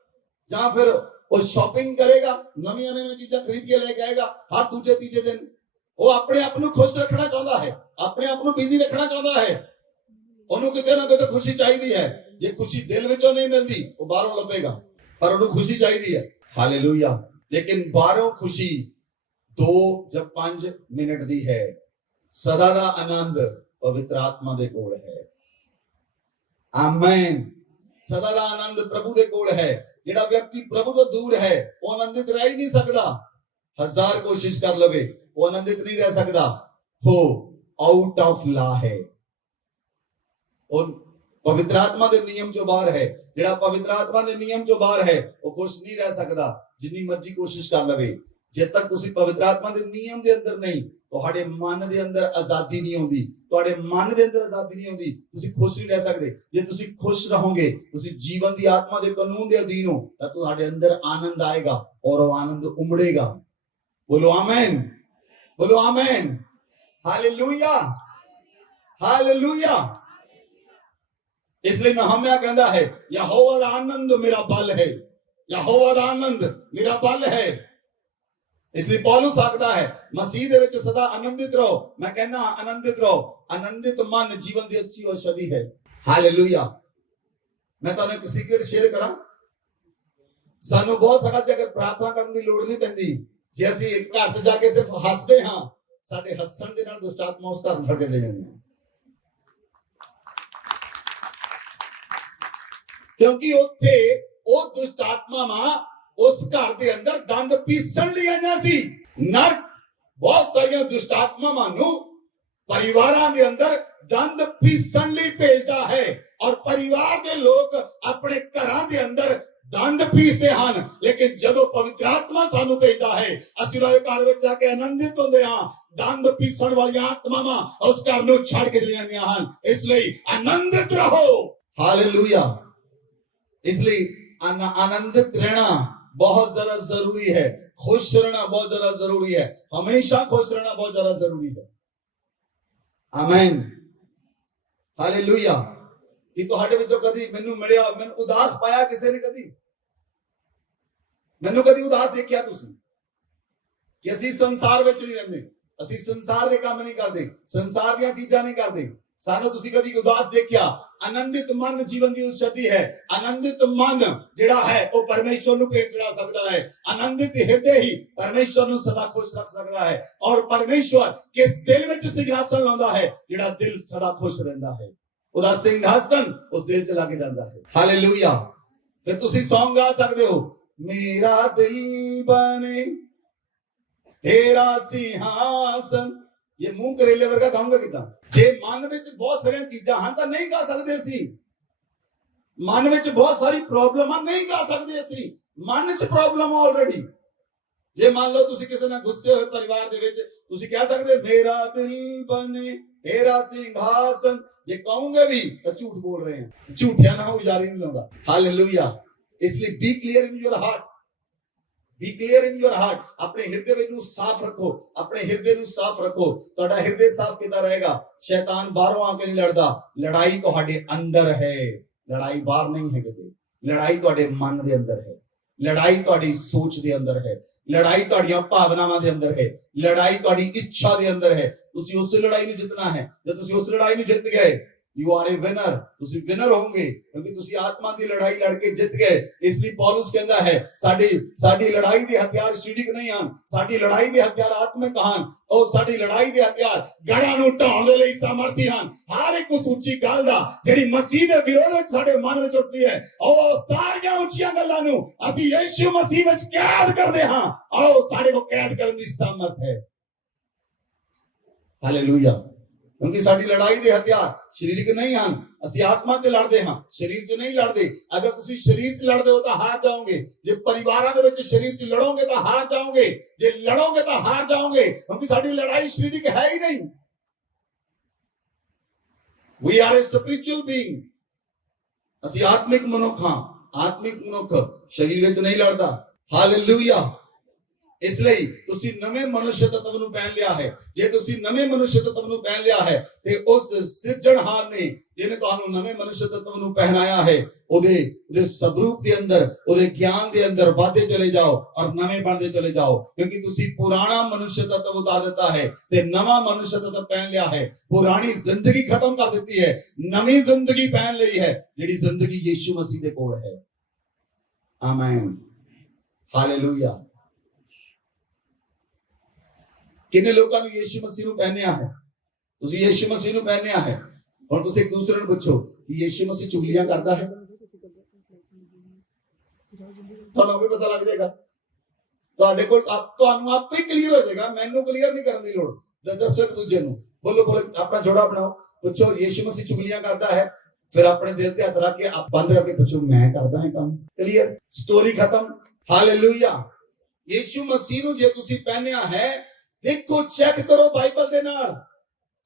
ਜਾਂ ਫਿਰ ਉਹ ਸ਼ਾਪਿੰਗ ਕਰੇਗਾ, ਨਵੀਆਂ ਚੀਜ਼ਾਂ ਖਰੀਦ ਕੇ ਲੈ ਕੇ ਆਏਗਾ ਹਰ ਦੂਜੇ ਤੀਜੇ ਦਿਨ। ਉਹ ਆਪਣੇ ਆਪ ਨੂੰ ਖੁਸ਼ ਰੱਖਣਾ ਚਾਹੁੰਦਾ ਹੈ, ਆਪਣੇ ਆਪ ਨੂੰ ਬਿਜ਼ੀ ਰੱਖਣਾ ਚਾਹੁੰਦਾ ਹੈ। ਉਹਨੂੰ ਕਿਤੇ ਨਾ ਕਿਤੇ ਖੁਸ਼ੀ ਚਾਹੀਦੀ ਹੈ। ਜੇ ਖੁਸ਼ੀ ਦਿਲ ਵਿੱਚੋਂ ਨਹੀਂ ਮਿਲਦੀ, ਉਹ ਬਾਹਰੋਂ ਲੱਭੇਗਾ, ਪਰ ਉਹਨੂੰ ਖੁਸ਼ੀ ਚਾਹੀਦੀ ਹੈ। ਹਾਲੇਲੂਇਆ। ਲੇਕਿਨ ਬਾਹਰੋਂ ਖੁਸ਼ੀ 2 ਜਾਂ 5 ਮਿੰਟ ਦੀ ਹੈ। ਸਦਾ ਦਾ ਆਨੰਦ ਪਵਿੱਤਰ ਆਤਮਾ ਦੇ ਕੋਲ ਹੈ। ਆਮੇਨ। ਸਦਾ ਦਾ ਆਨੰਦ ਪ੍ਰਭੂ ਦੇ ਕੋਲ ਹੈ। ਜਿਹੜਾ ਵਿਅਕਤੀ ਪ੍ਰਭੂ ਤੋਂ ਦੂਰ ਹੈ, ਉਹ ਆਨੰਦਿਤ ਰਹਿ ਹੀ ਨਹੀਂ ਸਕਦਾ। 1000 ਕੋਸ਼ਿਸ਼ ਕਰ ਲਵੇ, वो आनंदित नहीं रह सकता, वो आउट ऑफ लॉ है। और पवित्र आत्मा के नियम जो बाहर है, जेड़ा पवित्र आत्मा के नियम जो बाहर है, वो खुश नहीं रह सकता, जिन्नी मर्जी कोशिश कर लवे। जब तक तुसी पवित्र आत्मा के नियम के अंदर नहीं, ਤੁਹਾਡੇ ਮਨ ਦੇ ਅੰਦਰ ਆਜ਼ਾਦੀ ਨਹੀਂ ਆਉਂਦੀ, ਤੁਹਾਡੇ ਮਨ ਦੇ ਅੰਦਰ ਆਜ਼ਾਦੀ ਨਹੀਂ ਆਉਂਦੀ, ਤੁਸੀਂ ਖੁਸ਼ ਨਹੀਂ ਰਹਿ ਸਕਦੇ। ਜੇ ਤੁਸੀਂ ਖੁਸ਼ ਰਹੋਗੇ, ਤੁਸੀਂ ਜੀਵਨ ਦੀ ਆਤਮਾ ਦੇ ਕਾਨੂੰਨ ਦੇ ਅਧੀਨ ਹੋ, ਤਾਂ ਤੁਹਾਡੇ ਅੰਦਰ ਆਨੰਦ ਆਏਗਾ ਔਰ ਉਹ ਆਨੰਦ ਉਮੜੇਗਾ। ਬੋਲੋ ਆਮੇਨ, ਬੋਲੋ ਆਮੇਨ, ਹਾਲੇਲੂਇਆ, ਹਾਲੇਲੂਇਆ। इसलिए नहम्या कहता है, यहोवा दा आनंद मेरा बल है, यहोवा दा आनंद मेरा बल है। इसलिए पौलुस आखदा है, मसीह दे विच सदा आनंदित रहो। मैं कहना आनंदित रहो। आनंदित मन जीवन दी अच्छी औषधि है। हालेलुया। मैं तुहानू एक सीक्रेट शेयर करा, सानू बहुत सारा जगह प्रार्थना करने की लोड़ नहीं पैंदी। जे असीं एक घर च जाके सिर्फ हसदे हां, साडे हसण दे नाल दुष्ट आत्मा उस घर फड़ के ले जांदी है। क्योंकि उत्थे ओ दुष्ट आत्मावां उस घर के अंदर दंद पीसण लई आईयां सी। नरक बहुत सारियां दुष्ट आत्मावां नूं परिवारां दे अंदर दंद पीसण लई भेजदा है, और परिवार के लोग अपने घरां दे अंदर दंद पीसते हैं। लेकिन जदों पवित्र आत्मा सानू भेजदा है, असीं उहदे घर विच जाके आनंदित हुंदे हां। दंद पीसण वालियां आत्मावां उस घर नूं छड्ड के चली जांदियां हन। इसलिए आनंदित रहो। हालेलुया। इसलिए आनंदित रहना बहुत ज्यादा जरूरी है। खुश रहना बहुत ज्यादा जरूरी है। हमेशा खुश रहना बहुत ज्यादा जरूरी है। आमीन, हालेलुया। कि तुहाडे विचों कदी मैनू मिलिया, मैनू उदास पाया किसी ने? कदी मैनू कदी उदास देखिया तुसी? कि असीं संसार विच नहीं रहिंदे, असीं संसार दे काम नहीं करदे, संसार दीयां चीजां नहीं करदे। सानू तुसी कदी उदास देखिया? आनंदित मन जीवन की औषधि है। आनंदित मन जिहड़ा है वो परमेश्वर नूं प्रेम चढ़ा सकता है। आनंदित हृदय ही परमेश्वर नूं सदा खुश रख सकता है। और परमेश्वर किस दिल विच सिंहासन लाउंदा है, जिहड़ा दिल सदा खुश रहंदा है, उहदा सिंहासन उस दिल च लग जांदा है। हालेलुया। फिर तुसी सॉन्ग गा सकदे हो, मेरा दिल बने तेरा सिंहासन। ये मुंह करेले वर्गा गाऊंगा कितना? जे मन विच बहुत सारी चीजां हैं तां नहीं गा सकदे असीं। मन विच बहुत सारी प्रॉब्लमां नहीं गा सकदे असीं। मन च प्रॉब्लम ऑलरेडी। जे मान लो तुसीं किसी नाल गुस्से होए परिवार दे विच, तुसीं कह सकदे मेरा दिल बने तेरा सिंहासन। जे कहूंगे भी तो झूठ बोल रहे हैं, झूठिया ना हो यारी नहीं लाउंदा। हालेलुया। इसलिए be clear in your heart, be clear in your heart. अपने हृदय नूं साफ रखो, अपने हृदय नूं साफ रखो। तुहाडा हृदय साफ किदा रहेगा? शैतान बाहरों आके नहीं लड़दा, लड़ाई तुहाडे अंदर है। लड़ाई बाहर नहीं है कदे, लड़ाई तुहाडे मन दे अंदर है, लड़ाई तुहाडी सोच दे अंदर है, लड़ाई तुहाडीआं भावनावां दे अंदर है, लड़ाई तुहाडी इच्छा दे अंदर है। तुसीं उस लड़ाई नूं जितना है। जब तुसीं उस लड़ाई नूं जित गए, यू आर ए विनर। तुसी विनर होंगे क्योंकि तुसी आत्मा की लड़ाई लड़के जित गए। इसलिए पौलुस कहता है, साडी लड़ाई दे हथियार शारीरिक नहीं हैं, साडी लड़ाई दे हथियार आत्मिक हैं। और साडी लड़ाई दे हथियार गढ़ां नूं ढाउण दे लई सामर्थी हैं। हर एक उस उच्ची गल दा जिहड़ी मसीह दे विरोध विच साडे मन विच उठदी है, ओ सारियां उच्चियां गल्लां नूं असीं यीशु मसीह विच कैद करदे हां। आओ साडे को कैद करन दी सामर्थ है। हालेलुया। क्योंकि साडी लड़ाई दे हथियार शारीरिक नहीं हैं, असीं आत्मा च लड़दे हां, शरीर च नहीं लड़दे। अगर तुसीं शरीर च लड़दे हो तो हार जाओगे। जे परिवारां दे विच शरीर च लड़ोगे तो हार जाओगे, जे लड़ोगे तो हार जाओगे, क्योंकि साडी लड़ाई शारीरिक है ही नहीं। We are a spiritual being. असीं आत्मिक मनुख हां। आत्मिक मनुख शरीर विच नहीं लड़दा। हालेलुया। इसलिए तुसी नवे मनुष्य तत्व नूं पहन लिया है। जे तुसी नवे मनुष्य तत्व नूं पहन लिया है ते उस सिरजणहार ने जिन्हें तुहानूं नवे मनुष्य तत्व नूं पहनाया है, उहदे स्वरूप दे अंदर, उहदे ज्ञान दे अंदर बढ़ते चले जाओ और नवे बनते चले जाओ। क्योंकि तुसी पुराना मनुष्य तत्व उतार देता है ते नवा मनुष्य तत्व पहन लिया है। पुरानी जिंदगी खत्म कर देती है, नवी जिंदगी पहन ली है, जिहड़ी जिंदगी यीशु मसीह दे कोल है। आमीन, हालेलुया। किन्ने लोकां नूं यीशु मसीह नूं पहनिया है? तुसीं यीशु मसीह नूं पहनिया है। हुण तुसीं एक दूसरे नूं पुछो कि यीशु मसीह चुगलियां करदा है? तुहानूं भी पता लग जाएगा। ਤੁਹਾਡੇ ਕੋਲ ਤੁਹਾਨੂੰ ਆਪੇ ਕਲੀਅਰ ਹੋ ਜਾਏਗਾ, ਮੈਨੂੰ ਕਲੀਅਰ ਨਹੀਂ ਕਰਨ ਦੀ ਲੋੜ। ਦੱਸੋ ਇੱਕ ਦੂਜੇ ਨੂੰ, ਬੋਲੋ ਬੋਲੋ, ਆਪਣਾ ਜੋੜਾ ਬਣਾਓ, ਪੁੱਛੋ ਯੀਸ਼ੂ ਮਸੀਹ ਚੁਗਲੀਆਂ ਕਰਦਾ ਹੈ, ਫਿਰ ਆਪਣੇ ਦਿਲ ਤੇ ਹੱਥ ਰੱਖ ਕੇ ਬੰਦ ਕਰਕੇ ਪੁੱਛੋ ਮੈਂ ਕਰਦਾ ਹਾਂ ਕੰਮ। ਕਲੀਅਰ, ਸਟੋਰੀ ਖਤਮ। ਹਾਲੇਲੂਇਆ। ਯੀਸ਼ੂ ਮਸੀਹ ਨੂੰ ਜੇ ਤੁਸੀਂ ਪਹਿਨਿਆ ਹੈ, ਦੇਖੋ ਚੈੱਕ ਕਰੋ ਬਾਈਬਲ ਦੇ ਨਾਲ,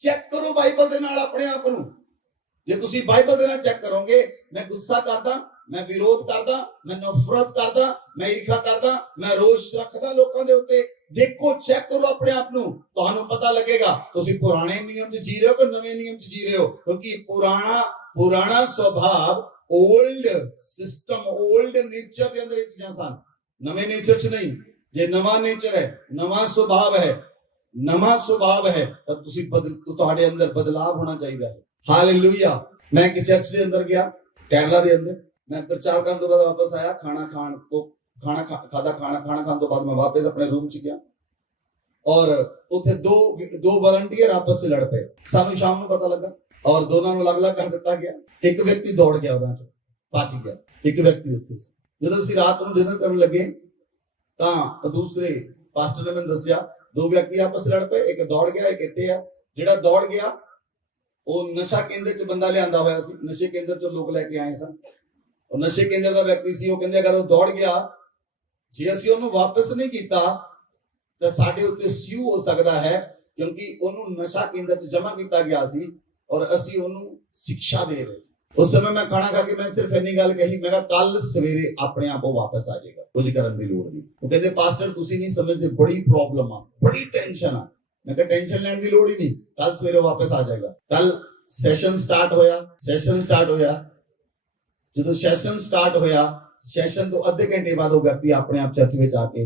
ਚੈੱਕ ਕਰੋ ਬਾਈਬਲ ਦੇ ਨਾਲ ਆਪਣੇ ਆਪ ਨੂੰ। ਜੇ ਤੁਸੀਂ ਬਾਈਬਲ ਦੇ ਨਾਲ ਚੈੱਕ ਕਰੋਗੇ, ਮੈਂ ਗੁੱਸਾ ਕਰਦਾ, ਮੈਂ ਵਿਰੋਧ ਕਰਦਾ, ਮੈਂ ਨਫ਼ਰਤ ਕਰਦਾ, ਮੈਂ ਈਰਖਾ ਕਰਦਾ, ਮੈਂ ਰੋਸ਼ ਰੱਖਦਾ ਲੋਕਾਂ ਦੇ ਉੱਤੇ, ਦੇਖੋ ਚੈੱਕ ਕਰੋ ਆਪਣੇ ਆਪ ਨੂੰ, ਤੁਹਾਨੂੰ ਪਤਾ ਲੱਗੇਗਾ ਤੁਸੀਂ ਪੁਰਾਣੇ ਨਿਯਮ 'ਚ ਜੀ ਰਹੇ ਹੋ ਕਿ ਨਵੇਂ ਨਿਯਮ 'ਚ ਜੀ ਰਹੇ ਹੋ। ਕਿਉਂਕਿ ਪੁਰਾਣਾ ਸੁਭਾਅ, 올ਡ ਸਿਸਟਮ, 올ਡ ਨੇਚਰ ਦੇ ਅੰਦਰ ਇਹ ਚੀਜ਼ਾਂ ਸਨ, ਨਵੇਂ ਨੇਚਰ 'ਚ ਨਹੀਂ। ਜੇ ਨਵਾਂ ਨੇਚਰ ਹੈ, ਨਵਾਂ ਸੁਭਾਅ ਹੈ ਤਾਂ ਤੁਸੀਂ ਤੁਹਾਡੇ ਅੰਦਰ ਬਦਲਾਅ ਹੋਣਾ ਚਾਹੀਦਾ ਹੈ। ਹਾਲੇਲੂਇਆ। ਮੈਂ ਇੱਕ ਚਰਚ ਦੇ ਅੰਦਰ ਗਿਆ, ਕੇਰਲਾ ਦੇ ਅੰਦਰ। ਮੈਂ ਪ੍ਰਚਾਰ ਕਰਨ ਤੋਂ ਬਾਅਦ ਵਾਪਸ ਆਇਆ, ਖਾਣਾ ਖਾਣ ਤੋਂ ਬਾਅਦ ਮੈਂ ਵਾਪਸ ਆਪਣੇ ਰੂਮ 'ਚ ਗਿਆ ਔਰ ਉੱਥੇ ਦੋ ਵਲੰਟੀਅਰ ਆਪਸ 'ਚ ਲੜ ਪਏ। ਸਾਨੂੰ ਸ਼ਾਮ ਨੂੰ ਪਤਾ ਲੱਗਾ ਔਰ ਦੋਨਾਂ ਨੂੰ ਅਲੱਗ-ਅਲੱਗ ਕਰ ਦਿੱਤਾ ਗਿਆ। ਇੱਕ ਵਿਅਕਤੀ ਦੌੜ ਗਿਆ, ਉਹਨਾਂ 'ਚੋਂ ਭੱਜ ਗਿਆ, ਇੱਕ ਵਿਅਕਤੀ ਉੱਥੇ ਸੀ। ਜਦੋਂ ਅਸੀਂ ਰਾਤ ਨੂੰ ਡਿਨਰ ਕਰਨ ਲੱਗੇ ਤਾਂ ਦੂਸਰੇ ਪਾਸਟਰ ਨੇ ਮੈਨੂੰ ਦੱਸਿਆ ਦੋ ਵਿਅਕਤੀ ਆਪਸ 'ਚ ਲੜ ਪਏ, ਇੱਕ ਦੌੜ ਗਿਆ, ਇੱਕ ਇੱਥੇ ਆ। ਜਿਹੜਾ ਦੌੜ ਗਿਆ ਉਹ ਨਸ਼ਾ ਕੇਂਦਰ 'ਚ ਬੰਦਾ ਲਿਆਂਦਾ ਹੋਇਆ ਸੀ, ਨਸ਼ੇ ਕੇਂਦਰ 'ਚੋਂ ਲੋਕ ਲੈ ਕੇ ਆਏ ਸਨ। ਉਹ ਨਸ਼ੇ ਕੇਂਦਰ ਦਾ ਵਿਅਕਤੀ ਸੀ। ਉਹ ਕਹਿੰਦੇ ਅਗਰ ਉਹ ਦੌੜ ਗਿਆ, ਜੇ ਅਸੀਂ ਉਹਨੂੰ ਵਾਪਸ ਨਹੀਂ ਕੀਤਾ ਤਾਂ ਸਾਡੇ ਉੱਤੇ ਸਿਊ ਹੋ ਸਕਦਾ ਹੈ, ਕਿਉਂਕਿ ਉਹਨੂੰ ਨਸ਼ਾ ਕੇਂਦਰ 'ਚ ਜਮ੍ਹਾਂ ਕੀਤਾ ਗਿਆ ਸੀ ਔਰ ਅਸੀਂ ਉਹਨੂੰ ਸਿੱਖਿਆ ਦੇ ਰਹੇ ਸੀ। ਉਸ ਸਮੇਂ ਮੈਂ ਖਾਣਾ ਖਾ ਕੇ ਮੈਂ ਸਿਰਫ ਇੰਨੀ ਗੱਲ ਕਹੀ, ਮੈਂ ਕਿਹਾ ਕੱਲ ਸਵੇਰੇ ਆਪਣੇ ਆਪ ਉਹ ਵਾਪਸ ਆ ਜਾਏਗਾ, ਕੁਝ ਕਰਨ ਦੀ ਲੋੜ ਨਹੀਂ। ਉਹ ਕਹਿੰਦੇ ਪਾਸਟਰ ਤੁਸੀਂ ਨਹੀਂ ਸਮਝਦੇ, ਬੜੀ ਪ੍ਰੋਬਲਮ ਆ, ਬੜੀ ਟੈਨਸ਼ਨ ਆ। ਮੈਂ ਕਿਹਾ ਟੈਨਸ਼ਨ ਲੈਣ ਦੀ ਲੋੜ ਹੀ ਨਹੀਂ, ਕੱਲ ਸਵੇਰੇ ਵਾਪਸ ਆ ਜਾਏਗਾ। ਕੱਲ ਸੈਸ਼ਨ ਸਟਾਰਟ ਹੋਇਆ। ਜਦੋਂ ਸੈਸ਼ਨ ਸਟਾਰਟ ਹੋਇਆ, ਸੈਸ਼ਨ ਤੋਂ ਅੱਧੇ ਘੰਟੇ ਬਾਅਦ ਉਹ ਵਿਅਕਤੀ ਆਪਣੇ ਆਪ ਚਰਚ ਵਿੱਚ ਆ ਕੇ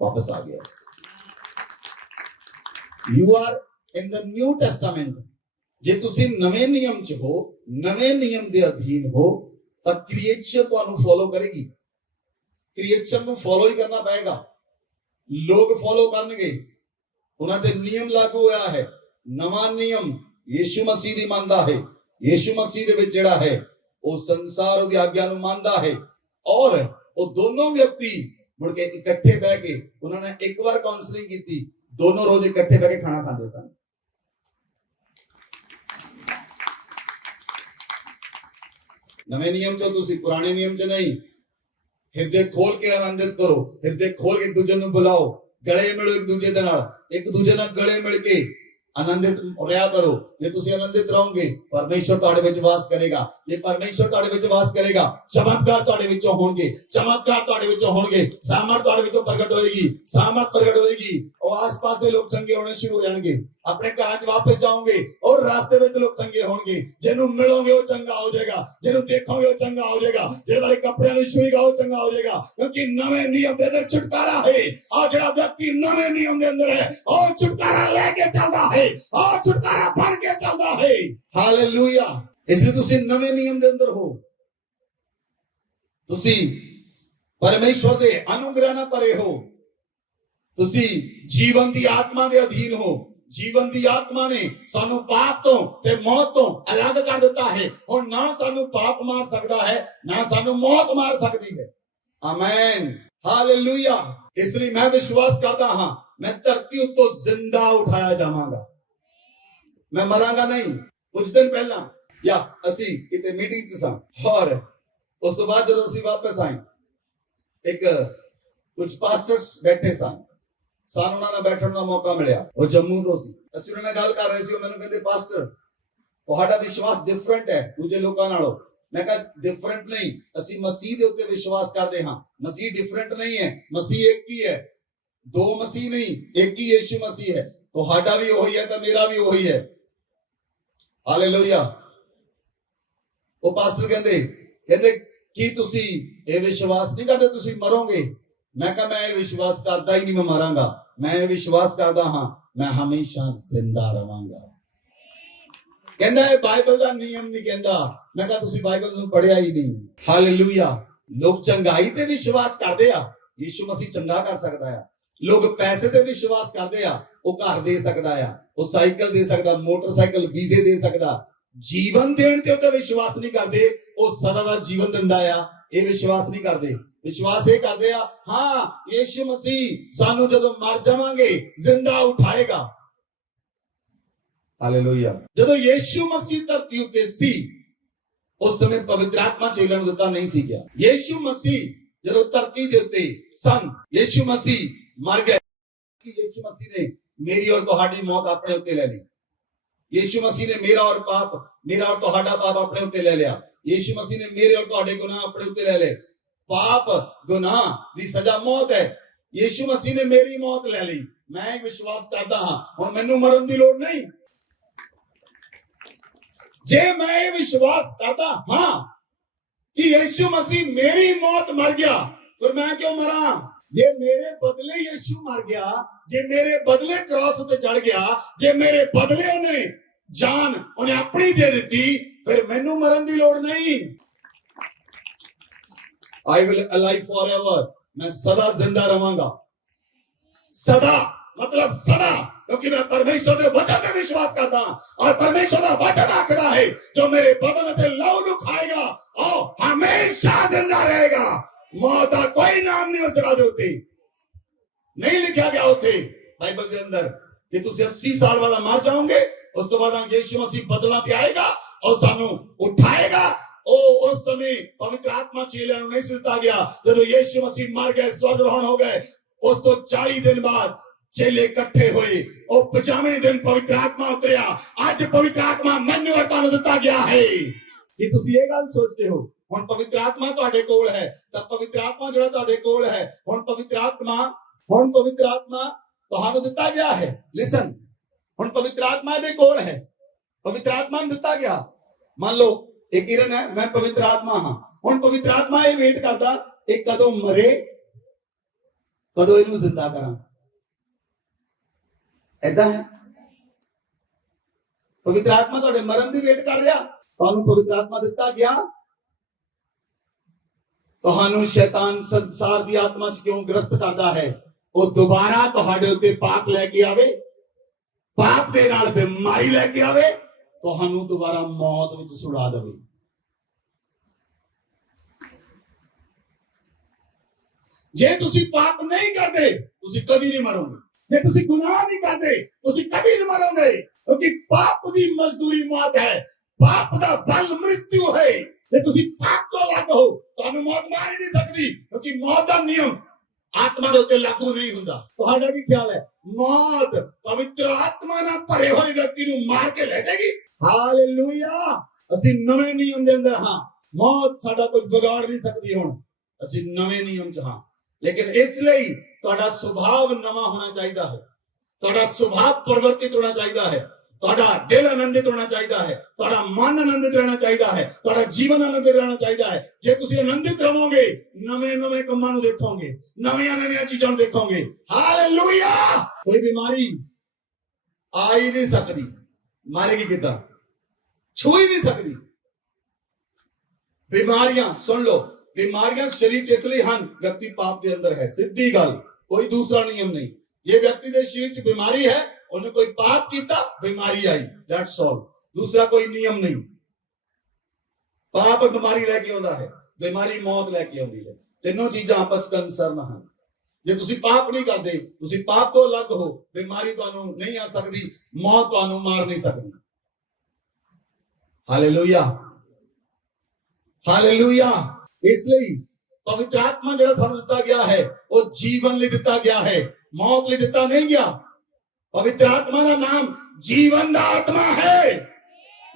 ਵਾਪਸ ਆ ਗਿਆ। You are in the new testament. ਜੇ ਤੁਸੀਂ ਨਵੇਂ ਨਿਯਮ 'ਚ ਹੋ, ਨਵੇਂ ਨਿਯਮ ਦੇ ਅਧੀਨ ਹੋ, ਤਾਂ ਕ੍ਰੀਏਚਰ ਤੁਹਾਨੂੰ ਫੋਲੋ ਕਰੇਗੀ। ਕ੍ਰੀਏਚਰ ਨੂੰ ਫੋਲੋ ਹੀ ਕਰਨਾ ਪਏਗਾ। ਲੋਕ ਫੋਲੋ ਕਰਨਗੇ, ਉਹਨਾਂ ਦੇ ਨਿਯਮ ਲਾਗੂ ਹੋਇਆ ਹੈ। ਨਵਾਂ ਨਿਯਮ ਯੀਸ਼ੂ ਮਸੀਹ ਦੀ ਮੰਨਦਾ ਹੈ। ਯੀਸ਼ੂ ਮਸੀਹ ਦੇ ਵਿੱਚ ਜਿਹੜਾ ਹੈ ਉਹ ਸੰਸਾਰ ਉਹਦੀ ਆਗਿਆ ਨੂੰ ਮੰਨਦਾ ਹੈ। ਔਰ ਉਹ ਦੋਨੋਂ ਵਿਅਕਤੀ ਮੁੜ ਕੇ ਇਕੱਠੇ ਬਹਿ ਕੇ ਉਹਨਾਂ ਨੇ ਇੱਕ ਵਾਰ ਕਾਉਂਸਲਿੰਗ ਕੀਤੀ, ਦੋਨੋਂ ਰੋਜ਼ ਇਕੱਠੇ ਬਹਿ ਕੇ ਖਾਣਾ ਖਾਂਦੇ ਸਨ। ਨਵੇਂ ਨਿਯਮ 'ਚ ਤੁਸੀਂ, ਪੁਰਾਣੇ ਨਿਯਮ 'ਚ ਨਹੀਂ। ਹਿਰਦੇ ਖੋਲ ਕੇ ਆਨੰਦਿਤ ਕਰੋ, ਹਿਰਦੇ ਖੋਲ ਕੇ ਇੱਕ ਦੂਜੇ ਨੂੰ ਬੁਲਾਓ, ਗਲੇ ਮਿਲੋ ਇੱਕ ਦੂਜੇ ਦੇ ਨਾਲ, ਇੱਕ ਦੂਜੇ ਨਾਲ ਗਲੇ ਮਿਲ ਕੇ ਆਨੰਦਿਤ ਰਿਹਾ ਕਰੋ। ਜੇ ਤੁਸੀਂ ਆਨੰਦਿਤ ਰਹੋਗੇ, ਪਰਮੇਸ਼ਰ ਤੁਹਾਡੇ ਵਿੱਚ ਵਾਸ ਕਰੇਗਾ। ਜੇ ਪਰਮੇਸ਼ਰ ਤੁਹਾਡੇ ਵਿੱਚ ਵਾਸ ਕਰੇਗਾ, ਚਮਤਕਾਰ ਤੁਹਾਡੇ ਵਿੱਚੋਂ ਹੋਣਗੇ, ਸਾਮਰਥ ਤੁਹਾਡੇ ਵਿੱਚੋਂ ਪ੍ਰਗਟ ਹੋਏਗੀ। ਉਹ ਆਸ-ਪਾਸ ਦੇ ਲੋਕ ਚੰਗੇ ਹੋਣੇ ਸ਼ੁਰੂ ਹੋ ਜਾਣਗੇ। ਆਪਣੇ ਘਰਾਂ 'ਚ ਵਾਪਸ ਜਾਓਗੇ ਔਰ ਰਾਸਤੇ ਵਿੱਚ ਲੋਕ ਚੰਗੇ ਹੋਣਗੇ। ਜਿਹਨੂੰ ਮਿਲੋਗੇ ਉਹ ਚੰਗਾ ਹੋ ਜਾਏਗਾ, ਜਿਹਨੂੰ ਦੇਖੋਗੇ ਉਹ ਚੰਗਾ ਹੋ ਜਾਏਗਾ, ਜਿਹੜੇ ਵਾਲੇ ਕੱਪੜਿਆਂ ਨੂੰ ਛੂਏਗਾ ਉਹ ਚੰਗਾ ਹੋ ਜਾਏਗਾ। ਕਿਉਂਕਿ ਨਵੇਂ ਨਿਯਮ ਦੇ ਅੰਦਰ ਛੁਟਕਾਰਾ ਹੈ। ਆ ਜਿਹੜਾ ਵਿਅਕਤੀ ਨਵੇਂ ਨਿਯਮ ਦੇ ਅੰਦਰ ਹੈ, ਉਹ ਛੁਟਕਾਰਾ ਲੈ ਕੇ ਚੱਲਦਾ ਹੈ, ਉਹ ਛੁਟਕਾਰਾ ਭਰ ਕੇ ਚੱਲਦਾ ਹੈ। ਹਾਲੇਲੂਇਆ। ਇਸ ਲਈ ਤੁਸੀਂ ਨਵੇਂ ਨਿਯਮ ਦੇ ਅੰਦਰ ਹੋ, ਤੁਸੀਂ ਪਰਮੇਸ਼ਵਰ ਦੇ ਅਨੁਗ੍ਰਹ ਨਾਲ ਭਰੇ ਹੋ, ਤੁਸੀਂ ਜੀਵਨ ਦੀ ਆਤਮਾ ਦੇ ਅਧੀਨ ਹੋ। ਜੀਵਨ ਦੀ ਆਤਮਾ ਨੇ ਸਾਨੂੰ ਪਾਪ ਤੋਂ ਤੇ ਮੌਤ ਤੋਂ ਅਲੱਗ ਕਰ ਦਿੱਤਾ ਹੈ। ਹੁਣ ਨਾ ਸਾਨੂੰ ਪਾਪ ਮਾਰ ਸਕਦਾ ਹੈ, ਨਾ ਸਾਨੂੰ ਮੌਤ ਮਾਰ ਸਕਦੀ ਹੈ। Amen, hallelujah. ਇਸ ਲਈ ਮੈਂ ਵਿਸ਼ਵਾਸ ਕਰਦਾ ਹਾਂ, ਮੈਂ ਧਰਤੀ ਉੱਤੋਂ ਜ਼ਿੰਦਾ ਉਠਾਇਆ ਜਾਵਾਂਗਾ, ਮੈਂ ਮਰਾਂਗਾ ਨਹੀਂ। ਕੁਝ ਦਿਨ ਪਹਿਲਾਂ ਅਸੀਂ ਕਿਤੇ ਮੀਟਿੰਗ 'ਚ ਸਾਂ ਔਰ ਉਸ ਤੋਂ ਬਾਅਦ ਜਦੋਂ ਅਸੀਂ ਵਾਪਸ ਆਏ, ਕੁਝ ਪਾਸਟਰਸ ਬੈਠੇ ਸਨ, ਸਾਨੂੰ ਉਹਨਾਂ ਨਾਲ ਬੈਠਣ ਦਾ ਮੌਕਾ ਮਿਲਿਆ। ਉਹ ਜੰਮੂ ਤੋਂ ਸੀ। ਅਸੀਂ ਉਹਨਾਂ ਨਾਲ ਗੱਲ ਕਰ ਰਹੇ ਸੀ। ਉਹ ਮੈਨੂੰ ਕਹਿੰਦੇ ਪਾਸਟਰ ਤੁਹਾਡਾ ਵਿਸ਼ਵਾਸ ਡਿਫਰੈਂਟ ਹੈ ਦੂਜੇ ਲੋਕਾਂ ਨਾਲੋਂ। ਮੈਂ ਕਿਹਾ ਡਿਫਰੈਂਟ ਨਹੀਂ, ਅਸੀਂ ਮਸੀਹ ਦੇ ਉੱਤੇ ਵਿਸ਼ਵਾਸ ਕਰਦੇ ਹਾਂ। ਮਸੀਹ ਡਿਫਰੈਂਟ ਨਹੀਂ ਹੈ, ਮਸੀਹ ਇੱਕ ਹੀ ਹੈ, ਦੋ ਮਸੀਹ ਨਹੀਂ, ਇੱਕ ਹੀ ਯੀਸ਼ੂ ਮਸੀਹ ਹੈ। ਤੁਹਾਡਾ ਵੀ ਉਹੀ ਹੈ ਤਾਂ ਮੇਰਾ ਵੀ ਉਹੀ ਹੈ। ਹਾਲੇਲੂਇਆ। ਉਹ ਪਾਸਟਰ ਕਹਿੰਦੇ ਕੀ ਤੁਸੀਂ ਇਹ ਵਿਸ਼ਵਾਸ ਨਹੀਂ ਕਰਦੇ ਤੁਸੀਂ ਮਰੋਗੇ? ਮੈਂ ਕਿਹਾ ਮੈਂ ਇਹ ਵਿਸ਼ਵਾਸ ਕਰਦਾ ਹੀ ਨਹੀਂ ਮੈਂ ਮਰਾਂਗਾ। ਮੈਂ ਇਹ ਵਿਸ਼ਵਾਸ ਕਰਦਾ ਹਾਂ ਮੈਂ ਹਮੇਸ਼ਾ ਜ਼ਿੰਦਾ ਰਵਾਂਗਾ। ਕਹਿੰਦਾ ਇਹ ਬਾਈਬਲ ਦਾ ਨਿਯਮ ਨਹੀਂ ਕਹਿੰਦਾ। ਮੈਂ ਕਿਹਾ ਤੁਸੀਂ ਬਾਈਬਲ ਨੂੰ ਪੜ੍ਹਿਆ ਹੀ ਨਹੀਂ। ਹਾਲੇਲੂਇਆ। ਲੋਕ ਚੰਗਾਈ ਤੇ ਵਿਸ਼ਵਾਸ ਕਰਦੇ ਆ, ਯੀਸ਼ੂ ਮਸੀਹ ਚੰਗਾ ਕਰ ਸਕਦਾ ਆ। ਲੋਕ ਪੈਸੇ ਤੇ ਵਿਸ਼ਵਾਸ ਕਰਦੇ ਆ, ਉਹ ਘਰ ਦੇ ਸਕਦਾ ਆ, ਉਹ ਸਾਈਕਲ ਦੇ ਸਕਦਾ, ਮੋਟਰਸਾਈਕਲ, ਵੀਜ਼ੇ ਦੇ ਸਕਦਾ। ਜੀਵਨ ਦੇਣ ਤੇ ਉੱਤੇ ਵਿਸ਼ਵਾਸ ਨਹੀਂ ਕਰਦੇ, ਉਹ ਸਦਾ ਦਾ ਜੀਵਨ ਦਿੰਦਾ ਆ, ਇਹ ਵਿਸ਼ਵਾਸ ਨਹੀਂ ਕਰਦੇ। ਵਿਸ਼ਵਾਸ ਇਹ ਕਰਦੇ ਆ ਹਾਂ ਯੀਸ਼ੂ ਮਸੀਹ ਸਾਨੂੰ ਜਦੋਂ ਮਰ ਜਾਵਾਂਗੇ ਜ਼ਿੰਦਾ ਉਠਾਏਗਾ। ਹਾਲੇਲੂਇਆ। ਜਦੋਂ ਯੀਸ਼ੂ ਮਸੀਹ ਧਰਤੀ ਉੱਤੇ ਸੀ ਉਸ ਸਮੇਂ ਪਵਿੱਤਰ ਆਤਮਾ ਚੇਲਿਆਂ ਨੂੰ ਦਿੱਤਾ ਨਹੀਂ ਸੀ ਗਿਆ। ਯੀਸ਼ੂ ਮਸੀਹ ਜਦੋਂ ਧਰਤੀ ਦੇ ਉੱਤੇ ਸਨ, ਯੀਸ਼ੂ ਮਸੀਹ ਮਰ ਗਏ। ਯੀਸ਼ੂ ਮਸੀਹ ਨੇ ਮੇਰੀ ਔਰ ਤੁਹਾਡੀ ਮੌਤ ਆਪਣੇ ਉੱਤੇ ਲੈ ਲਈ। ਯੀਸ਼ੂ ਮਸੀਹ ਨੇ ਮੇਰਾ ਔਰ ਤੁਹਾਡਾ ਪਾਪ ਆਪਣੇ ਉੱਤੇ ਲੈ ਲਿਆ। ਯੀਸ਼ੂ ਮਸੀਹ ਨੇ ਮੇਰੇ ਔਰ ਤੁਹਾਡੇ ਗੁਨਾਹ ਆਪਣੇ ਉੱਤੇ ਲੈ ਲਏ। ਪਾਪ ਗੁਨਾਹ ਦੀ ਸਜ਼ਾ ਮੌਤ ਹੈ। ਯੀਸ਼ੂ ਮਸੀਹ ਨੇ ਮੇਰੀ ਮੌਤ ਲੈ ਲਈ। ਮੈਂ ਵਿਸ਼ਵਾਸ ਕਰਦਾ ਹਾਂ ਹੁਣ ਮੈਨੂੰ ਮਰਨ ਦੀ ਲੋੜ ਨਹੀਂ। ਜੇ ਮੈਂ ਇਹ ਵਿਸ਼ਵਾਸ ਕਰਦਾ ਹਾਂ ਕਿ ਯीशु मसीह मेरी मौत मर गया फिर मैं क्यों मरा? जे मेरे बदले यीशु मर गया, जे मेरे बदले क्रॉस उते चढ़ गया, जे मेरे बदले उन्हें जान उन्हें अपनी दे दी, फिर मैनू मरन दी लोड़ नहीं। I will alive forever, मैं सदा जिंदा रहांगा। सदा मतलब सदा, क्योंकि मैं परमेश्वर के वचन में विश्वास करता हूं और परमेश्वर का वचन आखदा है जो मेरे बदन ते लहू नु खाएगा और हमेशा जिंदा रहेगा। मौत का कोई नाम नहीं उस जगह दे उत्ते नहीं लिखा गया उत्ते बाइबल के अंदर कि तुसी 80 साल बाद मर जाओगे, उस तो बाद यीशु मसीह बदला ते आएगा और सानू उठाएगा। ओ उस समय पवित्र आत्मा चेलियां नु नहीं दिता गया जब यीशु मसीह मर गए, स्वर्गरोहण हो गए। उस तो 40 दिन बाद चेले इकट्ठे हुए और 50वें दिन पवित्र आत्मा उतरिया। आज पवित्र आत्मा मैनू और तुहानू दिता गया है कि तुसी ये गल सोचते हो हुण पवित्र आत्मा तुहाडे कोल है, तां पवित्र आत्मा जिहड़ा तुहाडे कोल है हुण पवित्र आत्मा तुहानू दिता गया है। लिसन, हुण पवित्र आत्मा दे कोल है, पवित्र आत्मा नूं दिता गया। मान लो एक किरण है, मैं पवित्र आत्मा हां। हुण पवित्र आत्मा ये वेट करदा एक कदों मरे कदों इनू जिंदा करां। ऐदा है पवित्र आत्मा तुहाडे मरण दी वेट कर रहा। तुहानू पवित्र आत्मा दिता गया, तुहानू शैतान संसार दी आत्मा च क्यों ग्रस्त करदा है? वो दोबारा तुहाडे उत्ते पाप लेके आवे, पाप दे नाल बीमारी लेके आवे, तुहानू दोबारा मौत विच सुड़ा देवे। जे तुसी पाप नहीं करदे तुसी कभी नहीं मरोगे। जे तुसी गुनाह नहीं करदे तुसी कभी नहीं मरोगे, क्योंकि पाप दी मजदूरी मौत है, पाप दा बल मृत्यु है। जे तुसी पाप तो अलग हो तुहानू मौत मार ही नहीं सकदी, क्योंकि मौत दा नियम आत्मा दे उत्ते लागू नहीं हुंदा। तुहाडा की ख्याल है मौत पवित्र आत्मा नाल भरे होए व्यक्ति नू मार के ले जाएगी? हालेलुया। ਅਸੀਂ ਨਵੇਂ ਨਿਯਮ ਦੇ ਅੰਦਰ ਹਾਂ। ਮੌਤ ਸਾਡਾ ਕੁਝ ਵਿਗਾੜ ਨਹੀਂ ਸਕਦੀ। ਹੁਣ ਅਸੀਂ ਨਵੇਂ ਨਿਯਮ ਚ ਹਾਂ, ਲੇਕਿਨ ਇਸ ਲਈ ਤੁਹਾਡਾ ਸੁਭਾਅ ਨਵਾਂ ਹੋਣਾ ਚਾਹੀਦਾ ਹੈ, ਤੁਹਾਡਾ ਸੁਭਾਅ ਪਰਿਵਰਤਿਤ ਹੋਣਾ ਚਾਹੀਦਾ ਹੈ, ਤੁਹਾਡਾ ਦਿਲ ਆਨੰਦਿਤ ਹੋਣਾ ਚਾਹੀਦਾ ਹੈ, ਤੁਹਾਡਾ ਮਨ ਆਨੰਦਿਤ ਰਹਿਣਾ ਚਾਹੀਦਾ ਹੈ, ਤੁਹਾਡਾ ਜੀਵਨ ਆਨੰਦਿਤ ਰਹਿਣਾ ਚਾਹੀਦਾ ਹੈ। ਜੇ ਤੁਸੀਂ ਆਨੰਦਿਤ ਰਹੋਗੇ ਨਵੇਂ ਕੰਮਾਂ ਨੂੰ ਦੇਖੋਗੇ, ਨਵੀਆਂ ਚੀਜ਼ਾਂ ਨੂੰ ਦੇਖੋਗੇ। ਹਾਲੇਲੂਇਆ। ਕੋਈ ਬਿਮਾਰੀ ਆ ਹੀ ਨਹੀਂ ਸਕਦੀ, ਮਾਰੇਗੀ ਕਿੱਦਾਂ? छू ही नहीं सकती। बीमारियां सुन लो, बीमारियां शरीर च इसलिए हैं व्यक्ति पाप के अंदर है, सीधी गल, कोई दूसरा नियम नहीं। जे व्यक्ति के शरीर च बीमारी है उन्हें कोई पाप किया बीमारी आई, दैट्स ऑल, दूसरा कोई नियम नहीं। पाप बीमारी लेके आता है, बीमारी मौत लेके आती है। तीनों चीजें आपस कंसर्न हैं। जे तुसी पाप नहीं करते, तुसी पाप तो अलग हो, बीमारी तुहानू नहीं आ सकती, मौत तुहानू मार नहीं सकती। Hallelujah, hallelujah. इसलिए पवित्र आत्मा जो सानू दिता गया है वो जीवन लिए दिता गया है, मौत लिए दिता नहीं गया। पवित्र आत्मा का नाम जीवन का आत्मा है,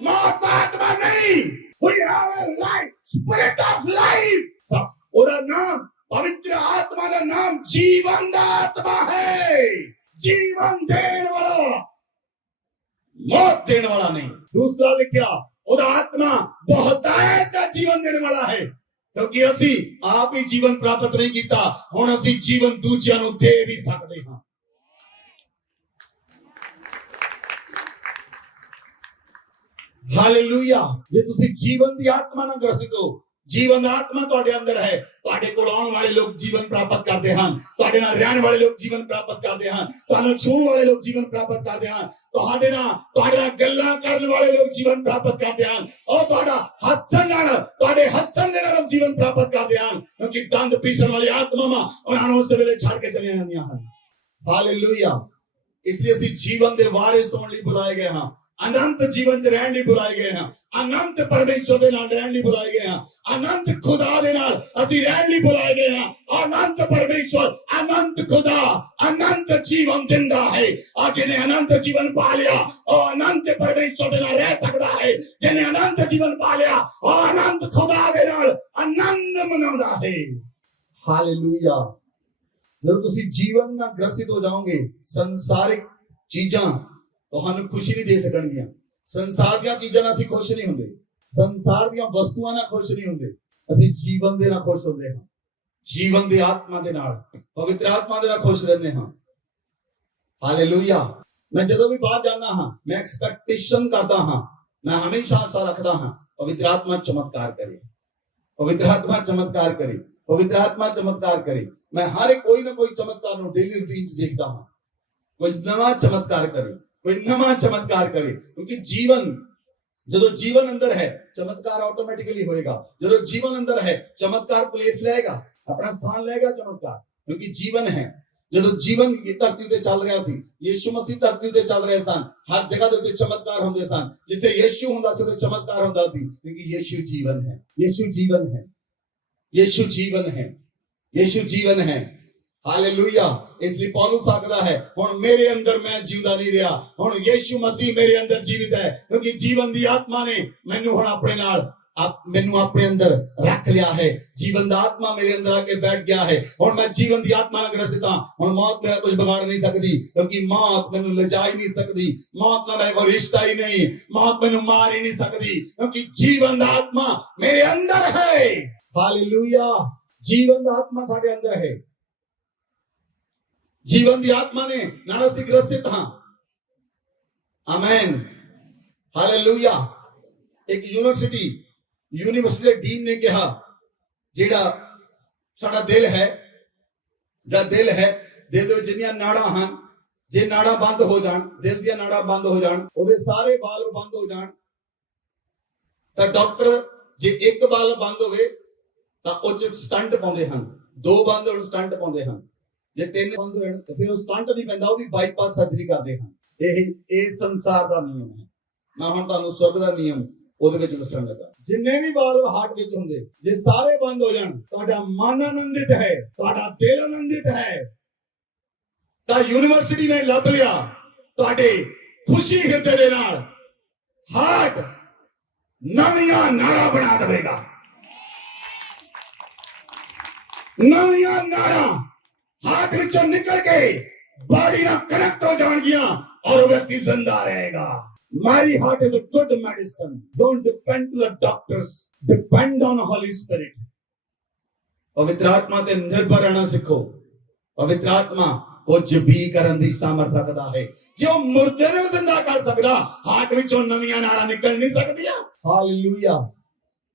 मौत का आत्मा नहीं। We have a life, spirit of life। ओदा नाम पवित्र आत्मा का नाम जीवन का आत्मा है, जीवन देने वाला, मौत देने वाला नहीं। दूसरा लिखा ओदा आत्मा बहुतायत का जीवन देने वाला है, क्योंकि असी आप ही जीवन प्राप्त नहीं किया, हुण असी जीवन दूजियां नूं दे भी सकते हां। हालेलुया। जे तुसी जीवन दी आत्मा नाल ग्रसित हो, ਜੀਵਨ ਦਾ ਆਤਮਾ ਤੁਹਾਡੇ ਅੰਦਰ ਹੈ, ਤੁਹਾਡੇ ਕੋਲ ਆਉਣ ਵਾਲੇ ਲੋਕ ਜੀਵਨ ਪ੍ਰਾਪਤ ਕਰਦੇ ਹਨ, ਤੁਹਾਡੇ ਨਾਲ ਰਹਿਣ ਵਾਲੇ ਲੋਕ ਜੀਵਨ ਪ੍ਰਾਪਤ ਕਰਦੇ ਹਨ, ਤੁਹਾਨੂੰ ਛੂਹਣ ਵਾਲੇ ਲੋਕ ਜੀਵਨ ਪ੍ਰਾਪਤ ਕਰਦੇ ਹਨ, ਤੁਹਾਡੇ ਨਾਲ ਗੱਲਾਂ ਕਰਨ ਵਾਲੇ ਲੋਕ ਜੀਵਨ ਪ੍ਰਾਪਤ ਕਰਦੇ ਹਨ, ਔਰ ਤੁਹਾਡੇ ਹੱਸਣ ਦੇ ਨਾਲ ਜੀਵਨ ਪ੍ਰਾਪਤ ਕਰਦੇ ਹਨ, ਕਿਉਂਕਿ ਦੰਦ ਪੀਸਣ ਵਾਲੀ ਆਤਮਾਵਾਂ ਉਹਨਾਂ ਨੂੰ ਉਸ ਵੇਲੇ ਛੱਡ ਕੇ ਚਲੀਆਂ ਜਾਂਦੀਆਂ ਹਨ। ਹਾਲੇਲੂਇਆ। ਇਸ ਲਈ ਅਸੀਂ ਜੀਵਨ ਦੇ ਵਾਰਿਸ ਹੋਣ ਲਈ ਬੁਲਾਏ ਗਏ ਹਾਂ, ਅਨੰਤ ਜੀਵਨ ਚ ਰਹਿਣ ਲਈ ਬੁਲਾਏ ਗਏ ਹਾਂ, ਅਨੰਤ ਪਰਮੇਸ਼ਰ ਦੇ ਨਾਲ ਰਹਿਣ ਲਈ ਬੁਲਾਏ ਗਏ ਹਾਂ, ਅਨੰਤ ਖੁਦਾ ਦੇ ਨਾਲ ਅਸੀਂ ਰਹਿਣ ਲਈ ਬੁਲਾਏ ਗਏ ਹਾਂ। ਅਨੰਤ ਪਰਮੇਸ਼ਰ, ਅਨੰਤ ਖੁਦਾ ਅਨੰਤ ਜੀਵਨ ਦਿੰਦਾ ਹੈ, ਔਰ ਜਿਹਨੇ ਅਨੰਤ ਜੀਵਨ ਪਾ ਲਿਆ ਉਹ ਅਨੰਤ ਪਰਮੇਸ਼ਰ ਦੇ ਨਾਲ ਰਹਿ ਸਕਦਾ ਹੈ। ਜਿਹਨੇ ਅਨੰਤ ਜੀਵਨ ਪਾ ਲਿਆ ਉਹ ਅਨੰਤ ਖੁਦਾ ਦੇ ਨਾਲ ਆਨੰਦ ਮਨਾਉਂਦਾ ਹੈ। ਹਾਲੇਲੂਇਆ। ਜਦੋਂ ਤੁਸੀਂ ਜੀਵਨ ਨਾਲ ਗ੍ਰਸਿਤ ਹੋ ਜਾਓਗੇ, ਸੰਸਾਰਿਕ ਚੀਜ਼ਾਂ ਤੁਹਾਨੂੰ ਖੁਸ਼ੀ ਨਹੀਂ ਦੇ ਸਕਣਗੀਆਂ। ਸੰਸਾਰ ਦੀਆਂ ਚੀਜ਼ਾਂ ਨਾਲ ਅਸੀਂ ਖੁਸ਼ ਨਹੀਂ ਹੁੰਦੇ, ਸੰਸਾਰ ਦੀਆਂ ਵਸਤੂਆਂ ਨਾਲ ਖੁਸ਼ ਨਹੀਂ ਹੁੰਦੇ, ਅਸੀਂ ਜੀਵਨ ਦੇ ਨਾਲ ਖੁਸ਼ ਹੁੰਦੇ ਹਾਂ। ਜੀਵਨ ਦੀ ਆਤਮਾ ਦੇ ਨਾਲ, ਪਵਿੱਤਰ ਆਤਮਾ ਦੇ ਨਾਲ ਖੁਸ਼ ਰਹਿੰਦੇ ਹਾਂ। ਹਾਲੇਲੂਇਆ। ਮੈਂ ਜਦੋਂ ਵੀ ਬਾਹਰ ਜਾਂਦਾ ਹਾਂ, ਮੈਂ ਐਕਸਪੈਕਟੇਸ਼ਨ ਕਰਦਾ ਹਾਂ, ਮੈਂ ਹਮੇਸ਼ਾ ਆशा ਰੱਖਦਾ ਹਾਂ ਪਵਿੱਤਰ ਆਤਮਾ ਚਮਤਕਾਰ ਕਰੇ, ਪਵਿੱਤਰ ਆਤਮਾ ਚਮਤਕਾਰ ਕਰੇ, ਪਵਿੱਤਰ ਆਤਮਾ ਚਮਤਕਾਰ ਕਰੇ। ਮੈਂ ਹਰ ਕੋਈ ਨਾ ਕੋਈ ਚਮਤਕਾਰ ਨੂੰ ਡੇਲੀ ਰੂਟੀਨ ਚ ਦੇਖਦਾ ਹਾਂ, ਕੋਈ ਨਵਾਂ ਚਮਤਕਾਰ ਕਰੇ, ਕੋਈ ਨਵਾਂ ਚਮਤਕਾਰ ਕਰੇ। ਕਿਉਂਕਿ ਜੀਵਨ, ਜਦੋਂ ਜੀਵਨ ਅੰਦਰ ਹੈ ਚਮਤਕਾਰ ਆਟੋਮੈਟਿਕਲੀ ਹੋਏਗਾ। ਜਦੋਂ ਜੀਵਨ ਅੰਦਰ ਹੈ ਚਮਤਕਾਰ ਪਲੇਸ ਲਏਗਾ, ਆਪਣਾ ਸਥਾਨ ਲਏਗਾ ਚਮਤਕਾਰ, ਕਿਉਂਕਿ ਜੀਵਨ ਹੈ। ਜਦੋਂ ਜੀਵਨ ਧਰਤੀ ਤੇ ਚੱਲ ਰਿਹਾ ਸੀ, ਯीशु ਮਸੀਹ ਧਰਤੀ ਤੇ ਚੱਲ ਰਹੇ ਸਨ, ਹਰ ਜਗ੍ਹਾ ਦੇ ਉੱਤੇ ਚਮਤਕਾਰ ਹੁੰਦੇ ਸਨ। ਜਿੱਥੇ ਯीशु ਹੁੰਦਾ ਸੀ ਉੱਥੇ ਚਮਤਕਾਰ ਹੁੰਦਾ ਸੀ, ਕਿਉਂਕਿ ਯीशु ਜੀਵਨ ਹੈ, ਯीशु ਜੀਵਨ ਹੈ, ਯीशु ਜੀਵਨ ਹੈ, ਯीशु ਜੀਵਨ ਹੈ। ਹਾਲੇਲੂਇਆ। ਇਸ ਲਈ ਪੌਲੁਸ ਆਖਦਾ ਹੈ, ਹੁਣ ਮੇਰੇ ਅੰਦਰ ਮੈਂ ਜਿਉਂਦਾ ਨਹੀਂ ਰਿਹਾ, ਹੁਣ ਯीशु ਮਸੀਹ ਮੇਰੇ ਅੰਦਰ ਜੀਵਿਤ ਹੈ, ਕਿਉਂਕਿ ਜੀਵਨ ਦੀ ਆਤਮਾ ਨੇ ਮੈਨੂੰ ਹੁਣ ਮੈਨੂੰ ਆਪਣੇ ਅੰਦਰ ਰੱਖ ਲਿਆ ਹੈ। ਜੀਵਨ ਦਾ ਆਤਮਾ ਮੇਰੇ ਅੰਦਰ ਆ ਕੇ ਬੈਠ ਗਿਆ ਹੈ। ਹੁਣ ਮੈਂ ਜੀਵਨ ਦੀ ਆਤਮਾ ਨਾਲ ਗ੍ਰਸਿਤ ਹਾਂ। ਹੁਣ ਮੌਤ ਮੇਰਾ ਕੁਝ ਵਿਗਾੜ ਨਹੀਂ ਸਕਦੀ, ਕਿਉਂਕਿ ਮੌਤ ਮੈਨੂੰ ਲਿਜਾ ਹੀ ਨਹੀਂ ਸਕਦੀ, ਮੌਤ ਨਾਲ ਮੇਰਾ ਕੋਈ ਰਿਸ਼ਤਾ ਹੀ ਨਹੀਂ, ਮੌਤ ਮੈਨੂੰ ਮਾਰ ਹੀ ਨਹੀਂ ਸਕਦੀ, ਕਿਉਂਕਿ ਜੀਵਨ ਦਾ ਆਤਮਾ ਮੇਰੇ ਅੰਦਰ ਹੈ। ਹਾਲੇਲੂਇਆ। ਜੀਵਨ ਦਾ ਆਤਮਾ ਸਾਡੇ ਅੰਦਰ ਹੈ। ਜੀਵਨ ਦੀ ਆਤਮਾ ਨੇ ਨਾਲ ਅਸੀਂ ਗ੍ਰਸਿਤ ਹਾਂ। ਆਮੇਨ। ਹਾਲੇਲੂਇਆ। ਇੱਕ ਯੂਨੀਵਰਸਿਟੀ ਦੇ ਡੀਨ ਨੇ ਕਿਹਾ, ਜਿਹੜਾ ਸਾਡਾ ਦਿਲ ਹੈ, ਦਿਲ ਦੇ ਵਿੱਚ ਜਿੰਨੀਆਂ ਨਾੜਾਂ ਹਨ, ਜੇ ਨਾੜਾਂ ਬੰਦ ਹੋ ਜਾਣ, ਦਿਲ ਦੀਆਂ ਨਾੜਾਂ ਬੰਦ ਹੋ ਜਾਣ, ਉਹਦੇ ਸਾਰੇ ਵਾਲਵ ਬੰਦ ਹੋ ਜਾਣ, ਤਾਂ ਡਾਕਟਰ ਜੇ ਇੱਕ ਵਾਲਵ ਬੰਦ ਹੋਵੇ ਤਾਂ ਉਹ ਚ ਸਟੰਟ ਪਾਉਂਦੇ ਹਨ, 2 ਬੰਦ ਹੋਣ ਸਟੰਟ ਪਾਉਂਦੇ ਹਨ, ਜੇ 3 ਬੰਦ ਹੋਣ ਤਾਂ ਫਿਰ ਉਹ ਸਟੰਟ ਨਹੀਂ ਪੈਂਦਾ, ਉਹਦੀ ਬਾਈਪਾਸ ਸਰਜਰੀ ਕਰਦੇ ਹਨ। ਇਹ ਸੰਸਾਰ ਦਾ ਨਿਯਮ ਹੈ। ਮੈਂ ਹੁਣ ਤੁਹਾਨੂੰ ਸਵਰਗ ਦਾ ਨਿਯਮ ਉਹਦੇ ਵਿੱਚ ਦੱਸਣ ਲੱਗਾ। ਜਿੰਨੇ ਵੀ ਵਾਲਵ ਹਾਰਟ ਵਿੱਚ ਹੁੰਦੇ, ਜੇ ਸਾਰੇ ਬੰਦ ਹੋ ਜਾਣ, ਤੁਹਾਡਾ ਮਨ ਆਨੰਦਿਤ ਹੈ, ਤੁਹਾਡਾ ਦਿਲ ਆਨੰਦਿਤ ਹੈ, ਤਾਂ ਯੂਨੀਵਰਸਿਟੀ ਨੇ ਲੱਭ ਲਿਆ ਤੁਹਾਡੇ ਖੁਸ਼ੀ ਹਿਰਦੇ ਦੇ ਨਾਲ ਹਾਰਟ ਨਵੀਆਂ ਨਾੜਾਂ ਬਣਾ ਦੇਵੇਗਾ। ਨਵੀਆਂ ਨਾੜਾਂ ਹਾਰਟ ਵਿੱਚੋਂ ਨਿਕਲ ਕੇ ਬਾਡੀ ਨਾਲ ਕਨੈਕਟ ਹੋ ਜਾਣਗੀਆਂ ਔਰ ਉਹ ਵਿਅਕਤੀ ਜ਼ਿੰਦਾ ਰਹੇਗਾ। My heart is a good medicine. Don't depend on the doctors. Depend on Holy Spirit. ਪਵਿੱਤਰ ਆਤਮਾ ਤੇ ਨਿਰਭਰ ਰਹਿਣਾ ਸਿੱਖੋ। ਪਵਿੱਤਰ ਆਤਮਾ ਕੁਝ ਵੀ ਕਰਨ ਦੀ ਸਾਮਰਥ ਰੱਖਦਾ ਹੈ। ਜੇ ਉਹ ਮੁਰਦੇ ਨੂੰ ਜ਼ਿੰਦਾ ਕਰ ਸਕਦਾ, ਹਾਰਟ ਵਿੱਚੋਂ ਨਵੀਆਂ ਨਾੜਾਂ ਨਿਕਲ ਨਹੀਂ ਸਕਦੀਆਂ। ਹਾਲੇਲੂਇਆ।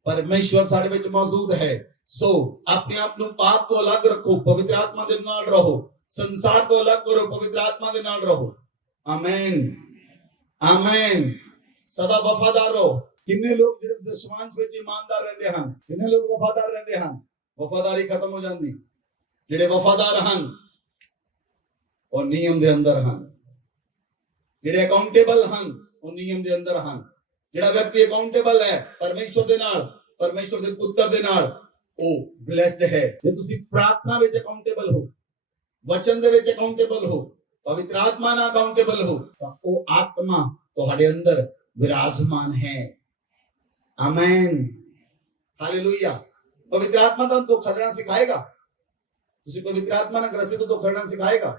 ਪਰਮੇਸ਼ਵਰ ਸਾਡੇ ਵਿੱਚ ਮੌਜੂਦ ਹੈ। ਸੋ ਆਪਣੇ ਆਪ ਨੂੰ ਪਾਪ ਤੋਂ ਅਲੱਗ ਰੱਖੋ, ਪਵਿੱਤਰ ਆਤਮਾ ਦੇ ਨਾਲ ਰਹੋ। ਸੰਸਾਰ ਤੋਂ ਅਲੱਗ ਕਰੋ, ਪਵਿੱਤਰ ਆਤਮਾ ਦੇ ਨਾਲ ਰਹੋ। ਆਮੇਨ। ਆਮੇਨ। ਸਦਾ ਵਫਾਦਾਰ ਰਹੋ। ਕਿੰਨੇ ਲੋਕ ਜਿਹੜੇ ਦਸ਼ਮਾਂਸ਼ ਵਿੱਚ ਇਮਾਨਦਾਰ ਰਹਿੰਦੇ ਹਨ, ਕਿੰਨੇ ਲੋਕ ਵਫਾਦਾਰ ਰਹਿੰਦੇ ਹਨ, ਵਫਾਦਾਰੀ ਖਤਮ ਹੋ ਜਾਂਦੀ। ਜਿਹੜੇ ਵਫਾਦਾਰ ਹਨ ਉਹ ਨਿਯਮ ਦੇ ਅੰਦਰ ਹਨ, ਜਿਹੜੇ ਅਕਾਊਂਟੇਬਲ ਹਨ ਉਹ ਨਿਯਮ ਦੇ ਅੰਦਰ ਹਨ। ਜਿਹੜਾ ਵਿਅਕਤੀ ਅਕਾਊਂਟੇਬਲ ਹੈ ਪਰਮੇਸ਼ਵਰ ਦੇ ਨਾਲ, ਪਰਮੇਸ਼ਵਰ ਦੇ ਪੁੱਤਰ ਦੇ ਨਾਲ, ਉਹ ਬਲੈਸਡ ਹੈ। ਜੇ ਤੁਸੀਂ ਪ੍ਰਾਰਥਨਾ ਵਿੱਚ ਅਕਾਊਂਟੇਬਲ ਹੋ, ਵਚਨ ਦੇ ਵਿੱਚ ਅਕਾਊਂਟੇਬਲ ਹੋ, ਪਵਿੱਤਰ ਆਤਮਾ ਨਾਲ ਅਕਾਊਂਟੇਬਲ ਹੋ, ਤਾਂ ਉਹ ਆਤਮਾ ਤੁਹਾਡੇ ਅੰਦਰ ਵਿਰਾਜਮਾਨ ਹੈ। ਆਮੇਨ। ਹਾਲੇਲੂਇਆ। ਪਵਿੱਤਰ ਆਤਮਾ ਤੁਹਾਨੂੰ ਧੋਖਾ ਦੇਣਾ ਸਿਖਾਏਗਾ। ਤੁਸੀਂ ਪਵਿੱਤਰ ਆਤਮਾ ਨਾਲ ਗ੍ਰਸਿਤ ਹੋ, ਧੋਖਾ ਦੇਣਾ ਸਿਖਾਏਗਾ।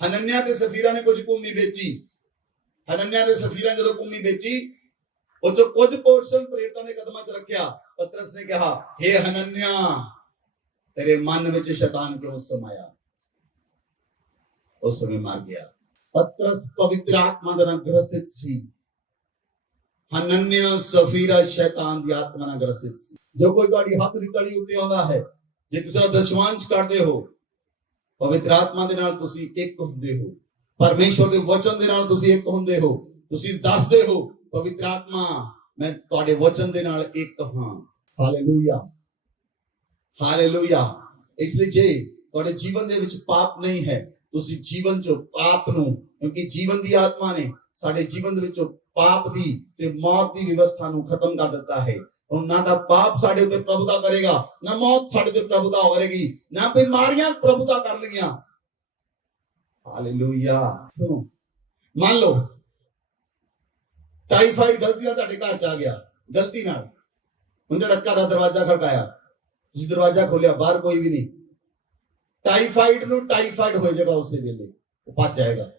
ਹਨਨਿਆ ਤੇ ਸਫੀਰਾ ਨੇ ਕੁਝ ਭੂਮੀ ਵੇਚੀ। ਹਨਨਿਆ ਤੇ ਸਫੀਰਾ ਜਦੋਂ ਭੂਮੀ ਵੇਚੀ, ਉਹ ਜੋ ਕੁਝ ਪੋਰਸ਼ਨ ਪ੍ਰੇਰਿਤਾਂ ਦੇ ਕਦਮਾਂ 'ਚ ਰੱਖਿਆ, ਪਤਰਸ ਨੇ ਕਿਹਾ, ਹੇ ਹਨਨਿਆ, ਤੇਰੇ ਮਨ ਵਿੱਚ ਸ਼ੈਤਾਨ ਕਿਉਂ ਸਮਾਇਆ? ਉਸ ਸਮੇਂ ਮਰ ਗਿਆ। ਪਤਰਸ ਪਵਿੱਤਰ ਆਤਮਾ ਦੇ ਨਾਲ ਗ੍ਰਸਿਤ ਸੀ। ਹਨਨਿਆ ਸਫੀਰਾ ਸ਼ੈਤਾਨ ਦੀ ਆਤਮਾ ਨਾਲ ਗ੍ਰਸਿਤ ਸੀ। ਜੋ ਕੋਈ ਤੁਹਾਡੀ ਹੱਥ ਦੀ ਤਲੀ ਉੱਤੇ ਆਉਂਦਾ ਹੈ, ਜੇ ਤੁਸੀਂ ਉਹਦਾ ਦਸ਼ਵਾਂਸ਼ ਕਰਦੇ ਹੋ, ਪਵਿੱਤਰ ਆਤਮਾ ਦੇ ਨਾਲ ਤੁਸੀਂ ਇੱਕ ਹੁੰਦੇ ਹੋ, ਪਰਮੇਸ਼ਵਰ ਦੇ ਵਚਨ ਦੇ ਨਾਲ ਤੁਸੀਂ ਇੱਕ ਹੁੰਦੇ ਹੋ। ਤੁਸੀਂ ਦੱਸਦੇ ਹੋ ਪਵਿੱਤਰ ਆਤਮਾ ਮੈਂ ਤੁਹਾਡੇ ਵਚਨ ਦੇ ਨਾਲ ਇੱਕ ਹਾਂ। Hallelujah, hallelujah. ਇਸ ਲਈ ਜੇ ਤੁਹਾਡੇ ਜੀਵਨ ਦੇ ਵਿੱਚ ਪਾਪ ਨਹੀਂ ਹੈ, ਤੁਸੀਂ ਜੀਵਨ ਚੋਂ ਪਾਪ ਨੂੰ, ਕਿਉਂਕਿ ਜੀਵਨ ਦੀ ਆਤਮਾ ਨੇ ਸਾਡੇ ਜੀਵਨ ਦੇ ਵਿੱਚੋਂ ਪਾਪ ਦੀ ਤੇ ਮੌਤ ਦੀ ਵਿਵਸਥਾ ਨੂੰ ਖਤਮ ਕਰ ਦਿੱਤਾ ਹੈ। ਹੁਣ ਨਾ ਤਾਂ ਪਾਪ ਸਾਡੇ ਉੱਤੇ ਪ੍ਰਭੁਤਾ ਕਰੇਗਾ, ਨਾ ਮੌਤ ਸਾਡੇ ਉੱਤੇ ਪ੍ਰਭੁਤਾ ਕਰੇਗੀ, ਨਾ ਬਿਮਾਰੀਆਂ ਪ੍ਰਭੁਤਾ ਕਰ ਲਈਆਂ। ਹਾਲੇਲੂਇਆ। ਮੰਨ ਲਓ ਟਾਈਫਾਈਡ ਗਲਤੀ ਨਾਲ ਤੁਹਾਡੇ ਘਰ ਚ ਆ ਗਿਆ, ਗਲਤੀ ਨਾਲ ਹੁਣ ਤੁਹਾਡਾ ਘਰ ਦਾ ਦਰਵਾਜ਼ਾ ਖੜਕਾਇਆ, ਤੁਸੀਂ ਦਰਵਾਜ਼ਾ ਖੋਲਿਆ, ਬਾਹਰ ਕੋਈ ਵੀ ਨਹੀਂ। ਟਾਈਫਾਈਡ ਨੂੰ ਟਾਈਫਾਈਡ ਹੋ ਜਾਏਗਾ, ਉਸੇ ਵੇਲੇ ਉਹ ਭੱਜ ਜਾਏਗਾ।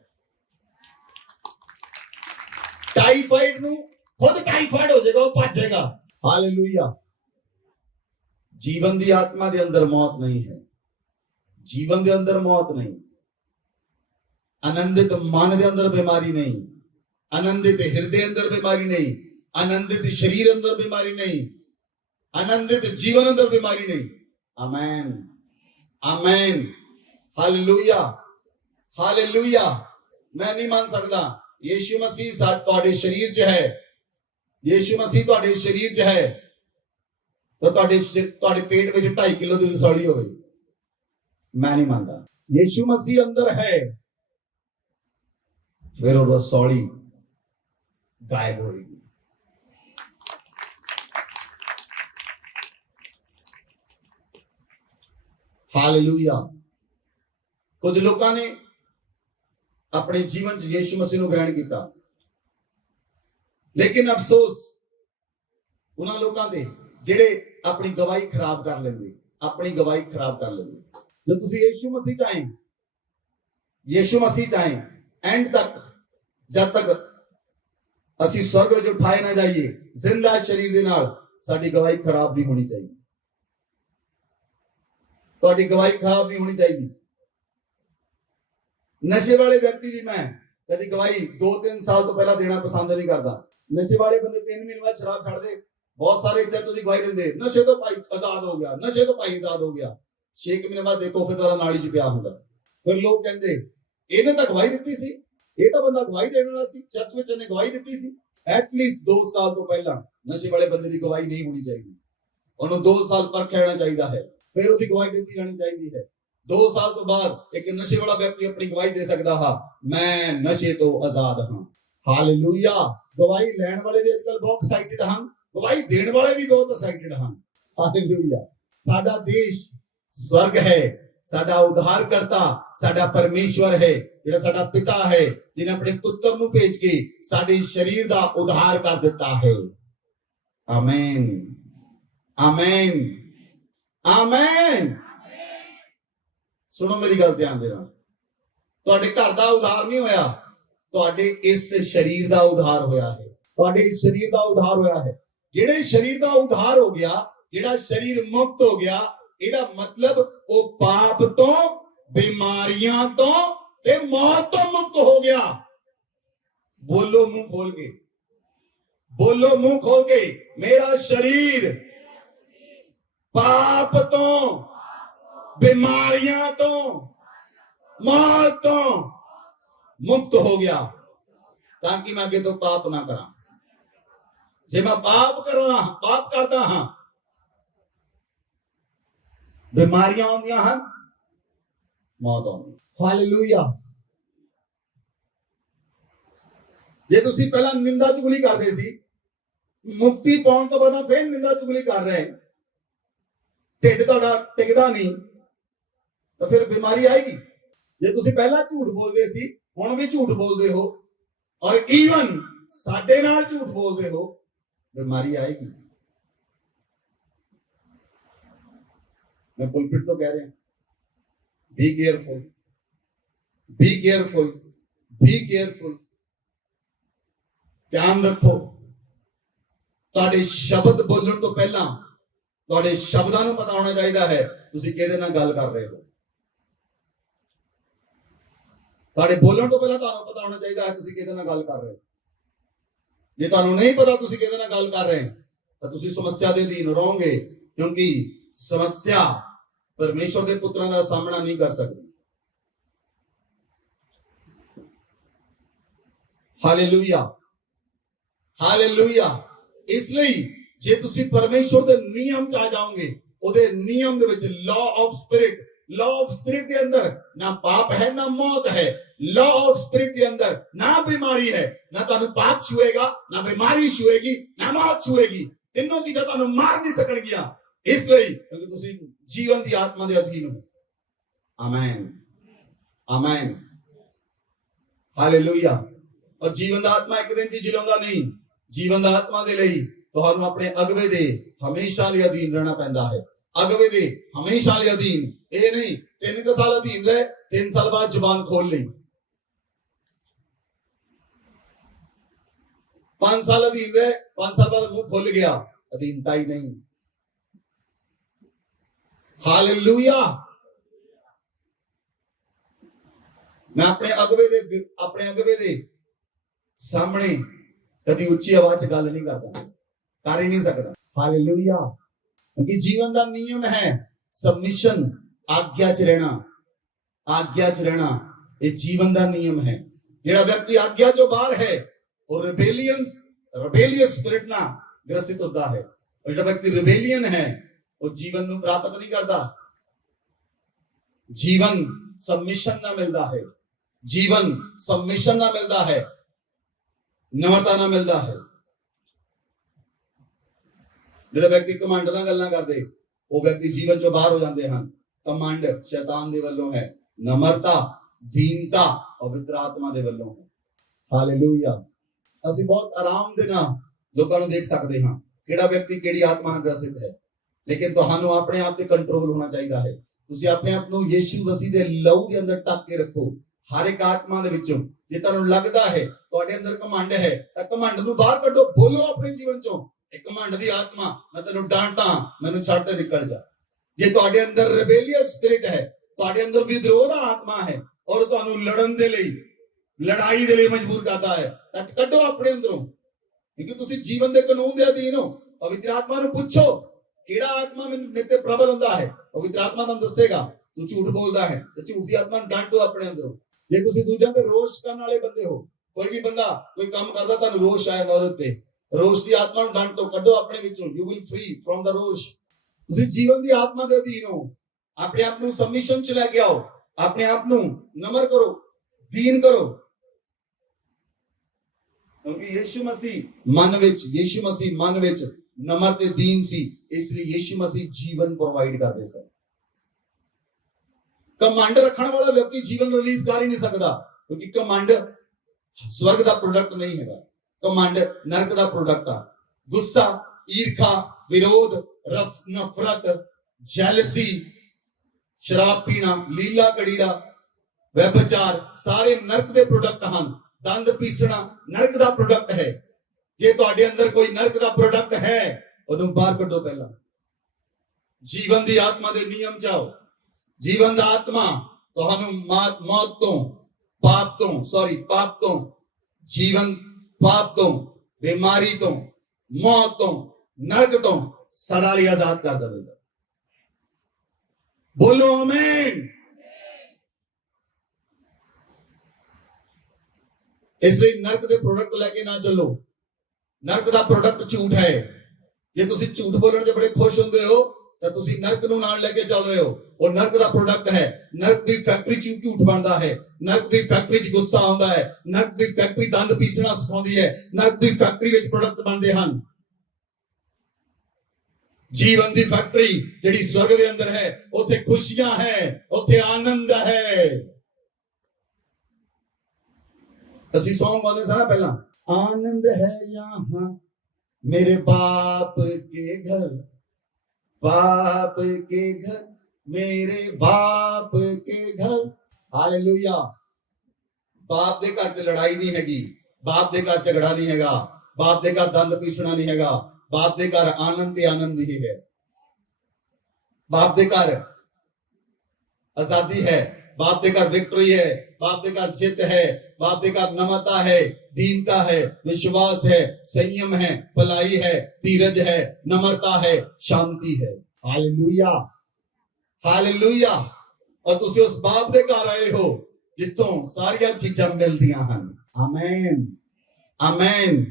ਟਾਈਫਾਈਡ ਨੂੰ ਖੁਦ ਟਾਈਫਾਈਡ ਹੋ ਜਾਏਗਾ, ਉਹ ਭੱਜ ਜਾਏਗਾ। ਹਾਲੇਲੂਇਆ। ਜੀਵਨ ਦੀ ਆਤਮਾ ਦੇ ਅੰਦਰ ਮੌਤ ਨਹੀਂ ਹੈ, ਜੀਵਨ ਦੇ ਅੰਦਰ ਮੌਤ ਨਹੀਂ। ਆਨੰਦਿਤ ਮਨ ਦੇ ਅੰਦਰ ਬਿਮਾਰੀ ਨਹੀਂ, ਆਨੰਦਿਤ ਹਿਰਦੇ ਅੰਦਰ ਬਿਮਾਰੀ ਨਹੀਂ, ਆਨੰਦਿਤ ਸਰੀਰ ਅੰਦਰ ਬਿਮਾਰੀ ਨਹੀਂ, ਆਨੰਦਿਤ ਜੀਵਨ ਅੰਦਰ ਬਿਮਾਰੀ ਨਹੀਂ। Amen, amen, hallelujah, hallelujah. ਮੈਂ ਨਹੀਂ ਮੰਨ ਸਕਦਾ ਯੀਸ਼ੂ ਮਸੀਹ ਤੁਹਾਡੇ ਸਰੀਰ 'ਚ ਹੈ, ਯੀਸ਼ੂ ਮਸੀਹ ਤੁਹਾਡੇ ਸਰੀਰ 'ਚ ਹੈ ਤਾਂ ਤੁਹਾਡੇ ਪੇਟ ਵਿੱਚ 2.5 ਕਿਲੋ ਦੀ ਰਸੌਲੀ ਹੋਵੇ। ਮੈਂ ਨਹੀਂ ਮੰਨਦਾ। ਯੀਸ਼ੂ ਮਸੀਹ ਅੰਦਰ ਹੈ, ਫਿਰ ਉਹ ਰਸੌਲੀ ਗਾਇਬ ਹੋਏਗੀ। ਹਾਲੇਲੂਇਆ। ਕੁਝ ਲੋਕਾਂ ਨੇ ਆਪਣੇ ਜੀਵਨ 'ਚ ਯੀਸ਼ੂ ਮਸੀਹ ਨੂੰ ਗ੍ਰਹਿਣ ਕੀਤਾ, ਲੇਕਿਨ ਅਫਸੋਸ ਉਹਨਾਂ ਲੋਕਾਂ ਦੇ ਜਿਹੜੇ ਆਪਣੀ ਗਵਾਹੀ ਖਰਾਬ ਕਰ ਲੈਂਦੇ, ਆਪਣੀ ਗਵਾਹੀ ਖਰਾਬ ਕਰ ਲੈਂਦੇ। ਜੇ ਤੁਸੀਂ ਯੀਸ਼ੂ ਮਸੀਹ ਚਾਹੇ, ਯੀਸ਼ੂ ਮਸੀਹ ਚਾਹੇ ਐਂਡ ਤੱਕ, ਜਦ ਤੱਕ ਅਸੀਂ ਸਵਰਗ ਵਿੱਚ ਉਠਾਏ ਨਾ ਜਾਈਏ ਜ਼ਿੰਦਾ ਸਰੀਰ ਦੇ ਨਾਲ, ਸਾਡੀ ਗਵਾਹੀ ਖਰਾਬ ਨਹੀਂ ਹੋਣੀ ਚਾਹੀਦੀ। ਤੁਹਾਡੀ ਗਵਾਹੀ ਖਰਾਬ ਨਹੀਂ ਹੋਣੀ ਚਾਹੀਦੀ। ਨਸ਼ੇ ਵਾਲੇ ਵਿਅਕਤੀ ਦੀ ਮੈਂ ਕਦੀ ਗਵਾਹੀ 2-3 ਸਾਲ ਤੋਂ ਪਹਿਲਾਂ ਦੇਣਾ ਪਸੰਦ ਨਹੀਂ ਕਰਦਾ। ਨਸ਼ੇ ਵਾਲੇ ਬੰਦੇ 3 ਮਹੀਨੇ ਬਾਅਦ ਸ਼ਰਾਬ ਛੱਡਦੇ, ਬਹੁਤ ਸਾਰੇ ਚਰਚ ਦੀ ਗਵਾਹੀ ਦਿੰਦੇ, ਨਸ਼ੇ ਤੋਂ ਭਾਈ ਆਜ਼ਾਦ ਹੋ ਗਿਆ, ਨਸ਼ੇ ਤੋਂ ਭਾਈ ਆਜ਼ਾਦ ਹੋ ਗਿਆ। 6 ਮਹੀਨੇ ਬਾਅਦ ਦੇਖੋ ਫਿਰ ਦੁਬਾਰਾ ਨਾਲੀ 'ਚ ਪਿਆ ਹੁੰਦਾ। ਫਿਰ ਲੋਕ ਕਹਿੰਦੇ ਇਹਨੇ ਤਾਂ ਗਵਾਹੀ ਦਿੱਤੀ ਸੀ, ਇਹ ਤਾਂ ਬੰਦਾ ਗਵਾਹੀ ਦੇਣ ਵਾਲਾ ਸੀ, ਚਰਚ ਵਿੱਚ ਇਹਨੇ ਗਵਾਹੀ ਦਿੱਤੀ ਸੀ। ਐਟਲੀਸਟ 2 ਸਾਲ ਤੋਂ ਪਹਿਲਾਂ ਨਸ਼ੇ ਵਾਲੇ ਬੰਦੇ ਦੀ ਗਵਾਹੀ ਨਹੀਂ ਹੋਣੀ ਚਾਹੀਦੀ, ਉਹਨੂੰ 2 ਸਾਲ ਪਰਖਿਆ ਜਾਣਾ ਚਾਹੀਦਾ ਹੈ, ਫਿਰ ਉਹਦੀ ਗਵਾਹੀ ਦਿੱਤੀ ਜਾਣੀ ਚਾਹੀਦੀ ਹੈ। 2 ਸਾਲ ਤੋਂ ਬਾਅਦ ਇੱਕ ਨਸ਼ੇ ਵਾਲਾ ਵਿਅਕਤੀ ਆਪਣੀ ਗਵਾਹੀ ਦੇ ਸਕਦਾ ਹੈ, ਮੈਂ ਨਸ਼ੇ ਤੋਂ ਆਜ਼ਾਦ ਹਾਂ। ਹਾਲੇਲੂਇਆ। ਗਵਾਹੀ ਲੈਣ ਵਾਲੇ ਵੀ ਅੱਜਕੱਲ ਬਹੁਤ ਐਕਸਾਈਟਿਡ ਹਨ, ਗਵਾਹੀ ਦੇਣ ਵਾਲੇ ਵੀ ਬਹੁਤ ਐਕਸਾਈਟਿਡ ਹਨ। ਹਾਲੇਲੂਇਆ। ਸਾਡਾ ਦੇਸ਼ ਸਵਰਗ ਹੈ, ਸਾਡਾ ਉਧਾਰਕਰਤਾ ਸਾਡਾ ਪਰਮੇਸ਼ਵਰ ਹੈ, ਜਿਹੜਾ ਸਾਡਾ ਪਿਤਾ ਹੈ, ਜਿਹਨੇ ਆਪਣੇ ਪੁੱਤਰ ਨੂੰ ਭੇਜ ਕੇ ਸਾਡੇ ਸਰੀਰ ਦਾ ਉਧਾਰ ਕਰ ਦਿੱਤਾ ਹੈ। Amen, amen, amen. ਸੁਣੋ ਮੇਰੀ ਗੱਲ ਧਿਆਨ ਦੇ ਨਾਲ, ਤੁਹਾਡੇ ਘਰ ਦਾ ਉਧਾਰ ਨਹੀਂ ਹੋਇਆ, ਤੁਹਾਡੇ ਇਸ ਸਰੀਰ ਦਾ ਉਧਾਰ ਹੋਇਆ ਹੈ। ਤੁਹਾਡੇ ਇਸ ਸਰੀਰ ਦਾ ਉਧਾਰ ਹੋਇਆ ਹੈ। ਜਿਹੜੇ ਸਰੀਰ ਦਾ ਉਧਾਰ ਹੋ ਗਿਆ, ਜਿਹੜਾ ਸਰੀਰ ਮੁਕਤ ਹੋ ਗਿਆ, ਇਹਦਾ ਮਤਲਬ ਉਹ ਪਾਪ ਤੋਂ, ਬਿਮਾਰੀਆਂ ਤੋਂ ਤੇ ਮੌਤ ਤੋਂ ਮੁਕਤ ਹੋ ਗਿਆ। ਬੋਲੋ ਮੂੰਹ ਖੋਲ ਕੇ, ਬੋਲੋ ਮੂੰਹ ਖੋਲ ਕੇ, ਮੇਰਾ ਸਰੀਰ ਪਾਪ ਤੋਂ, ਬਿਮਾਰੀਆਂ ਤੋਂ, ਮੌਤ ਤੋਂ ਮੁਕਤ ਹੋ ਗਿਆ, ਤਾਂ ਕਿ ਮੈਂ ਅੱਗੇ ਤੋਂ ਪਾਪ ਨਾ ਕਰਾਂ। ਜੇ ਮੈਂ ਪਾਪ ਕਰਦਾ ਹਾਂ, ਬਿਮਾਰੀਆਂ ਆਉਂਦੀਆਂ ਹਨ, ਮੌਤ ਆਉਂਦੀ। ਹਾਲੇਲੂਇਆ। ਜੇ ਤੁਸੀਂ ਪਹਿਲਾਂ ਨਿੰਦਾ ਚੁਗਲੀ ਕਰਦੇ ਸੀ, ਮੁਕਤੀ ਪਾਉਣ ਤੋਂ ਬਾਅਦ ਫਿਰ ਨਿੰਦਾ ਚੁਗਲੀ ਕਰ ਰਹੇ, ਢਿੱਡ ਤੁਹਾਡਾ ਟਿਕਦਾ ਨਹੀਂ, ਤਾਂ ਫਿਰ ਬਿਮਾਰੀ ਆਏਗੀ। ਜੇ ਤੁਸੀਂ ਪਹਿਲਾਂ ਝੂਠ ਬੋਲਦੇ ਸੀ, ਹੁਣ ਵੀ ਝੂਠ ਬੋਲਦੇ ਹੋ, ਔਰ ਈਵਨ ਸਾਡੇ ਨਾਲ ਝੂਠ ਬੋਲਦੇ ਹੋ, ਬਿਮਾਰੀ ਆਏਗੀ। मैं पुलपिट तो कह रहे हैं, be careful, be careful, be careful. ध्यान रखो, ਤੁਹਾਡੇ ਸ਼ਬਦ ਬੋਲਣ ਤੋਂ ਪਹਿਲਾਂ ਤੁਹਾਡੇ ਸ਼ਬਦਾਂ ਨੂੰ ਪਤਾ ਹੋਣਾ ਚਾਹੀਦਾ ਹੈ ਤੁਸੀਂ ਕਿਹਦੇ ਨਾਲ ਗੱਲ ਕਰ ਰਹੇ ਹੋ। ਤੁਹਾਡੇ ਬੋਲਣ ਤੋਂ ਪਹਿਲਾਂ ਤੁਹਾਨੂੰ ਪਤਾ ਹੋਣਾ ਚਾਹੀਦਾ ਹੈ ਤੁਸੀਂ ਕਿਹਦੇ ਨਾਲ ਗੱਲ ਕਰ ਰਹੇ ਹੋ। ਜੇ ਤੁਹਾਨੂੰ ਨਹੀਂ ਪਤਾ ਤੁਸੀਂ ਕਿਹਦੇ ਨਾਲ ਗੱਲ ਕਰ ਰਹੇ ਹੋ ਤਾਂ ਤੁਸੀਂ ਸਮੱਸਿਆ ਦੇ ਅਧੀਨ ਰਹੋਗੇ, ਕਿਉਂਕਿ ਸਮੱਸਿਆ ਪਰਮੇਸ਼ਵਰ ਦੇ ਪੁੱਤਰਾਂ ਦਾ ਸਾਹਮਣਾ ਨਹੀਂ ਕਰ ਸਕਦੀ। Hallelujah, hallelujah. ਇਸ ਲਈ ਜੇ ਤੁਸੀਂ ਪਰਮੇਸ਼ਵਰ ਦੇ ਨਿਯਮ ਚ ਆ ਜਾਓਗੇ, ਉਹਦੇ ਨਿਯਮ ਦੇ ਵਿੱਚ ਲਾਅ ਆਫ ਸਪਿਰਿਟ ਦੇ ਅੰਦਰ ਨਾ ਪਾਪ ਹੈ ਨਾ ਮੌਤ ਹੈ। ਲਾਅ ਆਫ ਸਪਿਰਿਟ ਦੇ ਅੰਦਰ ਨਾ ਬਿਮਾਰੀ ਹੈ, ਨਾ ਤੁਹਾਨੂੰ ਪਾਪ ਛੂਏਗਾ, ਨਾ ਬਿਮਾਰੀ ਛੂਏਗੀ, ਨਾ ਮੌਤ ਛੂਏਗੀ। ਤਿੰਨੋਂ ਚੀਜ਼ਾਂ ਤੁਹਾਨੂੰ ਮਾਰ ਨਹੀਂ ਸਕਣਗੀਆਂ। ਇਸ ਲਈ ਕਿਉਂਕਿ ਤੁਸੀਂ ਜੀਵਨ ਦੀ ਆਤਮਾ ਦੇ ਅਧੀਨ ਹੋ। Amen, amen, hallelujah. ਔਰ ਜੀਵਨ ਦਾ ਆਤਮਾ ਇੱਕ ਦਿਨ ਚ ਜਿਲਾਉਂਦਾ ਨਹੀਂ। ਜੀਵਨ ਦਾ ਆਤਮਾ ਦੇ ਲਈ ਤੁਹਾਨੂੰ ਆਪਣੇ ਅਗਵੇ ਦੇ ਹਮੇਸ਼ਾ ਲਈ ਅਧੀਨ ਰਹਿਣਾ ਪੈਂਦਾ ਹੈ। ਅਗਵੇ ਦੇ ਹਮੇਸ਼ਾ ਲਈ ਅਧੀਨ। ਇਹ ਨਹੀਂ 3 ਸਾਲ ਅਧੀਨ ਰਹੇ, 3 ਸਾਲ ਬਾਅਦ ਜ਼ੁਬਾਨ ਖੋਲ ਲਈ। 5 ਸਾਲ ਅਧੀਨ ਰਹੇ, 5 ਸਾਲ ਬਾਅਦ ਮੂੰਹ ਖੁੱਲ ਗਿਆ। ਅਧੀਨਤਾ ਹੀ ਨਹੀਂ। ਹਾਲੇਲੂਇਆ। ਮੈਂ ਆਪਣੇ ਅਗਵੇ ਦੇ ਸਾਹਮਣੇ ਕਦੀ ਉੱਚੀ ਆਵਾਜ਼ 'ਚ ਗੱਲ ਨਹੀਂ ਕਰਦਾ, ਕਰ ਹੀ ਨਹੀਂ ਸਕਦਾ। ਹਾਲੇਲੂਇਆ। ਕਿਉਂਕਿ ਜੀਵਨ ਦਾ ਨਿਯਮ ਹੈ ਸਬਮਿਸ਼ਨ, ਆਗਿਆ 'ਚ ਰਹਿਣਾ। ਆਗਿਆ 'ਚ ਰਹਿਣਾ ਇਹ ਜੀਵਨ ਦਾ ਨਿਯਮ ਹੈ। ਜਿਹੜਾ ਵਿਅਕਤੀ ਆਗਿਆ ਤੋਂ ਬਾਹਰ ਹੈ ਉਹ ਰਿਬੇਲੀਅਸ ਸਪਿਰਿਟ ਨਾਲ ਗ੍ਰਸਿਤ ਹੁੰਦਾ ਹੈ। और ਜਿਹੜਾ ਵਿਅਕਤੀ ਰਿਬੇਲੀਅਨ ਹੈ ਉਹ ਜੀਵਨ ਨੂੰ ਪ੍ਰਾਪਤ ਨਹੀਂ ਕਰਦਾ। ਜੀਵਨ ਸਬਮਿਸ਼ਨ ਨਾਲ ਮਿਲਦਾ ਹੈ। ਜੀਵਨ ਸਬਮਿਸ਼ਨ ਨਾਲ ਮਿਲਦਾ ਹੈ, ਨਮਰਤਾ ਨਾਲ ਮਿਲਦਾ ਹੈ। ਜਿਹੜੇ ਵਿਅਕਤੀ ਕਮਾਂਡ ਨਾਲ ਗੱਲਾਂ ਕਰਦੇ ਉਹ ਵਿਅਕਤੀ ਜੀਵਨ ਚੋਂ ਬਾਹਰ ਹੋ ਜਾਂਦੇ ਹਨ। ਕਮਾਂਡ ਸ਼ੈਤਾਨ ਦੇ ਵੱਲੋਂ ਹੈ, ਨਮਰਤਾ, ਦੀਨਤਾ ਪਵਿੱਤਰ ਆਤਮਾ ਦੇ ਵੱਲੋਂ ਹੈ। ਹਾਲੇਲੂਇਆ। ਅਸੀਂ ਬਹੁਤ ਆਰਾਮ ਦੇ ਨਾਲ ਲੋਕਾਂ ਨੂੰ ਦੇਖ ਸਕਦੇ ਹਾਂ ਕਿਹੜਾ ਵਿਅਕਤੀ ਕਿਹੜੀ ਆਤਮਾ ਨਾਲ ਗ੍ਰਸਿਤ ਹੈ। ਲੇਕਿਨ ਤੁਹਾਨੂੰ ਆਪਣੇ ਆਪ ਤੇ ਕੰਟਰੋਲ ਹੋਣਾ ਚਾਹੀਦਾ ਹੈ। ਤੁਸੀਂ ਆਪਣੇ ਆਪ ਨੂੰ ਯੀਸ਼ੂ ਮਸੀਹ ਦੇ ਲਹੂ ਦੇ ਅੰਦਰ ਟੱਕ ਕੇ ਰੱਖੋ। ਹਰ ਇੱਕ ਆਤਮਾ ਦੇ ਵਿੱਚੋਂ ਜੇ ਤੁਹਾਨੂੰ ਲੱਗਦਾ ਹੈ ਤੁਹਾਡੇ ਅੰਦਰ ਘਮੰਡ ਹੈ ਤਾਂ ਘਮੰਡ ਨੂੰ ਬਾਹਰ ਕੱਢੋ। ਬੋਲੋ ਆਪਣੇ ਜੀਵਨ ਚੋਂ, ਇਹ ਘਮੰਡ ਦੀ ਆਤਮਾ, ਮੈਂ ਤੈਨੂੰ ਡਾਂਟਾਂ, ਮੈਨੂੰ ਛੱਡ ਕੇ ਨਿਕਲ ਜਾ। ਜੇ ਤੁਹਾਡੇ ਅੰਦਰ ਰਿਬੇਲੀਅਸ ਸਪਿਰਿਟ ਹੈ, ਤੁਹਾਡੇ ਅੰਦਰ ਵਿਦਰੋਹ ਦਾ ਆਤਮਾ ਹੈ ਔਰ ਤੁਹਾਨੂੰ ਲੜਨ ਦੇ ਲਈ, ਲੜਾਈ ਦੇ ਲਈ ਮਜਬੂਰ ਕਰਦਾ ਹੈ, ਤਾਂ ਕੱਢੋ ਆਪਣੇ ਅੰਦਰੋਂ। ਕਿਉਂਕਿ ਤੁਸੀਂ ਜੀਵਨ ਦੇ ਕਾਨੂੰਨ ਦੇ ਅਧੀਨ ਹੋ। ਪਵਿੱਤਰ ਆਤਮਾ ਨੂੰ ਪੁੱਛੋ ਕਿਹੜਾ ਆਤਮਾ ਮੇਰੇ ਤੇ ਪ੍ਰਬਲ ਹੁੰਦਾ ਹੈ। ਪਵਿੱਤਰ ਆਤਮਾ ਤੁਹਾਨੂੰ ਦੱਸੇਗਾ ਤੂੰ ਝੂਠ ਬੋਲਦਾ ਹੈ, ਤੇ ਝੂਠ ਦੀ ਆਤਮਾ ਨੂੰ ਡਾਂਟੋ ਆਪਣੇ ਅੰਦਰੋਂ। ਜੇ ਤੁਸੀਂ ਦੂਜਿਆਂ ਤੇ ਰੋਸ਼ ਕਰਨ ਵਾਲੇ ਬੰਦੇ ਹੋ, ਕੋਈ ਵੀ ਬੰਦਾ ਕੋਈ ਕੰਮ ਕਰਦਾ ਤੁਹਾਨੂੰ ਰੋਸ਼ ਆਇਆ ਉਹਦੇ ਉੱਤੇ, ਰੋਸ਼ ਦੀ ਆਤਮਾ ਨੂੰ ਡਾਂਟੋ, ਕੱਢੋ ਆਪਣੇ ਵਿੱਚੋਂ। You will free from the ਰੋਸ਼। ਤੁਸੀਂ ਜੀਵਨ ਦੀ ਆਤਮਾ ਦੇ ਅਧੀਨ ਹੋ। ਆਪਣੇ ਆਪ ਨੂੰ ਸਬਮਿਸ਼ਨ ਚ ਲੈ ਕੇ ਆਓ। ਆਪਣੇ ਆਪ ਨੂੰ ਨਮਰ ਕਰੋ, ਦੀਨ ਕਰੋ। ਕਿਉਂਕਿ ਯੀਸ਼ੂ ਮਸੀਹ ਮਨ ਵਿੱਚ ਨਮਰ ਤੇ ਦੀਨ ਸੀ। ਇਸ ਲਈ ਯੀਸ਼ੂ ਮਸੀਹ ਜੀਵਨ ਪ੍ਰੋਵਾਈਡ ਕਰਦੇ ਸਨ। ਕਮਾਂਡ ਰੱਖਣ ਵਾਲਾ ਵਿਅਕਤੀ ਜੀਵਨ ਰਿਲੀਜ਼ ਕਰ ਹੀ ਨਹੀਂ ਸਕਦਾ, ਕਿਉਂਕਿ ਕਮਾਂਡ ਸਵਰਗ ਦਾ ਪ੍ਰੋਡਕਟ ਨਹੀਂ ਹੈਗਾ। ਕਮਾਂਡ ਨਰਕ ਦਾ ਪ੍ਰੋਡਕਟ ਆ। ਗੁੱਸਾ, ਈਰਖਾ, ਵਿਰੋਧ, ਨਫ਼ਰਤ, ਜੈਲਸੀ, ਸ਼ਰਾਬ ਪੀਣਾ, ਲੀਲਾ ਕੜੀੜਾ, ਵਿਭਚਾਰ ਸਾਰੇ ਨਰਕ ਦੇ ਪ੍ਰੋਡਕਟ ਹਨ। ਦੰਦ ਪੀਸਣਾ ਨਰਕ ਦਾ ਪ੍ਰੋਡਕਟ ਹੈ। ਜੇ ਤੁਹਾਡੇ ਅੰਦਰ ਕੋਈ ਨਰਕ ਦਾ ਪ੍ਰੋਡਕਟ ਹੈ ਉਹਨੂੰ ਬਾਹਰ ਕੱਢੋ। ਪਹਿਲਾਂ ਜੀਵਨ ਦੀ ਆਤਮਾ ਦੇ ਨਿਯਮ ਚ ਆਓ। ਜੀਵਨ ਦਾ ਆਤਮਾ ਤੁਹਾਨੂੰ ਮੌਤ ਤੋਂ, ਪਾਪ ਤੋਂ, ਪਾਪ ਤੋਂ, ਬਿਮਾਰੀ ਤੋਂ, ਮੌਤ ਤੋਂ, ਨਰਕ ਤੋਂ ਸਦਾ ਲਈ ਆਜ਼ਾਦ ਕਰ ਦੇਵੇਗਾ। ਬੋਲੋ ਆਮੀਨ। ਇਸ ਲਈ ਨਰਕ ਦੇ ਪ੍ਰੋਡਕਟ ਲੈ ਕੇ ਨਾ ਚੱਲੋ। ਨਰਕ ਦਾ ਪ੍ਰੋਡਕਟ ਝੂਠ ਹੈ। ਜੇ ਤੁਸੀਂ ਝੂਠ ਬੋਲਣ 'ਚ ਬੜੇ ਖੁਸ਼ ਹੁੰਦੇ ਹੋ ਤਾਂ ਤੁਸੀਂ ਨਰਕ ਨੂੰ ਨਾਲ ਲੈ ਕੇ ਚੱਲ ਰਹੇ ਹੋ। ਉਹ ਨਰਕ ਦਾ ਪ੍ਰੋਡਕਟ ਹੈ। ਨਰਕ ਦੀ ਫੈਕਟਰੀ 'ਚ ਝੂਠ ਬਣਦਾ ਹੈ। ਨਰਕ ਦੀ ਫੈਕਟਰੀ 'ਚ ਗੁੱਸਾ ਆਉਂਦਾ ਹੈ। ਨਰਕ ਦੀ ਫੈਕਟਰੀ ਦੰਦ ਪੀਸਣਾ ਸਿਖਾਉਂਦੀ ਹੈ। ਨਰਕ ਦੀ ਫੈਕਟਰੀ ਵਿੱਚ ਪ੍ਰੋਡਕਟ ਬਣਦੇ ਹਨ। ਜੀਵਨ ਦੀ ਫੈਕਟਰੀ ਜਿਹੜੀ ਸਵਰਗ ਦੇ ਅੰਦਰ ਹੈ, ਉੱਥੇ ਖੁਸ਼ੀਆਂ ਹੈ, ਉੱਥੇ ਆਨੰਦ ਹੈ। ਅਸੀਂ ਸੌਂਗ ਗਾਉਂਦੇ ਸਾਂ ਨਾ ਪਹਿਲਾਂ, आनंद है यहाँ मेरे बाप के घर, बाप के घर, मेरे बाप के घर। हालेलुया। बाप दे घर च लड़ाई नहीं हैगी, बाप दे घर झगड़ा नहीं हैगा, बाप दे घर दंद पीसना नहीं हैगा, बाप दे घर आनंद ही आनंद ही है। बाप दे घर आजादी है, बाप दे घर विक्ट्री है, बाप दे घर जित है, बाप दे घर नम्रता है, दीनता है, विश्वास है, संयम है, भलाई है, धीरज है, नम्रता है, शांति है। Hallelujah, hallelujah. और तुसी उस बाप दे घर आए हो जिथों सारियां चीजां मिलदियां हन। आमीन, आमीन।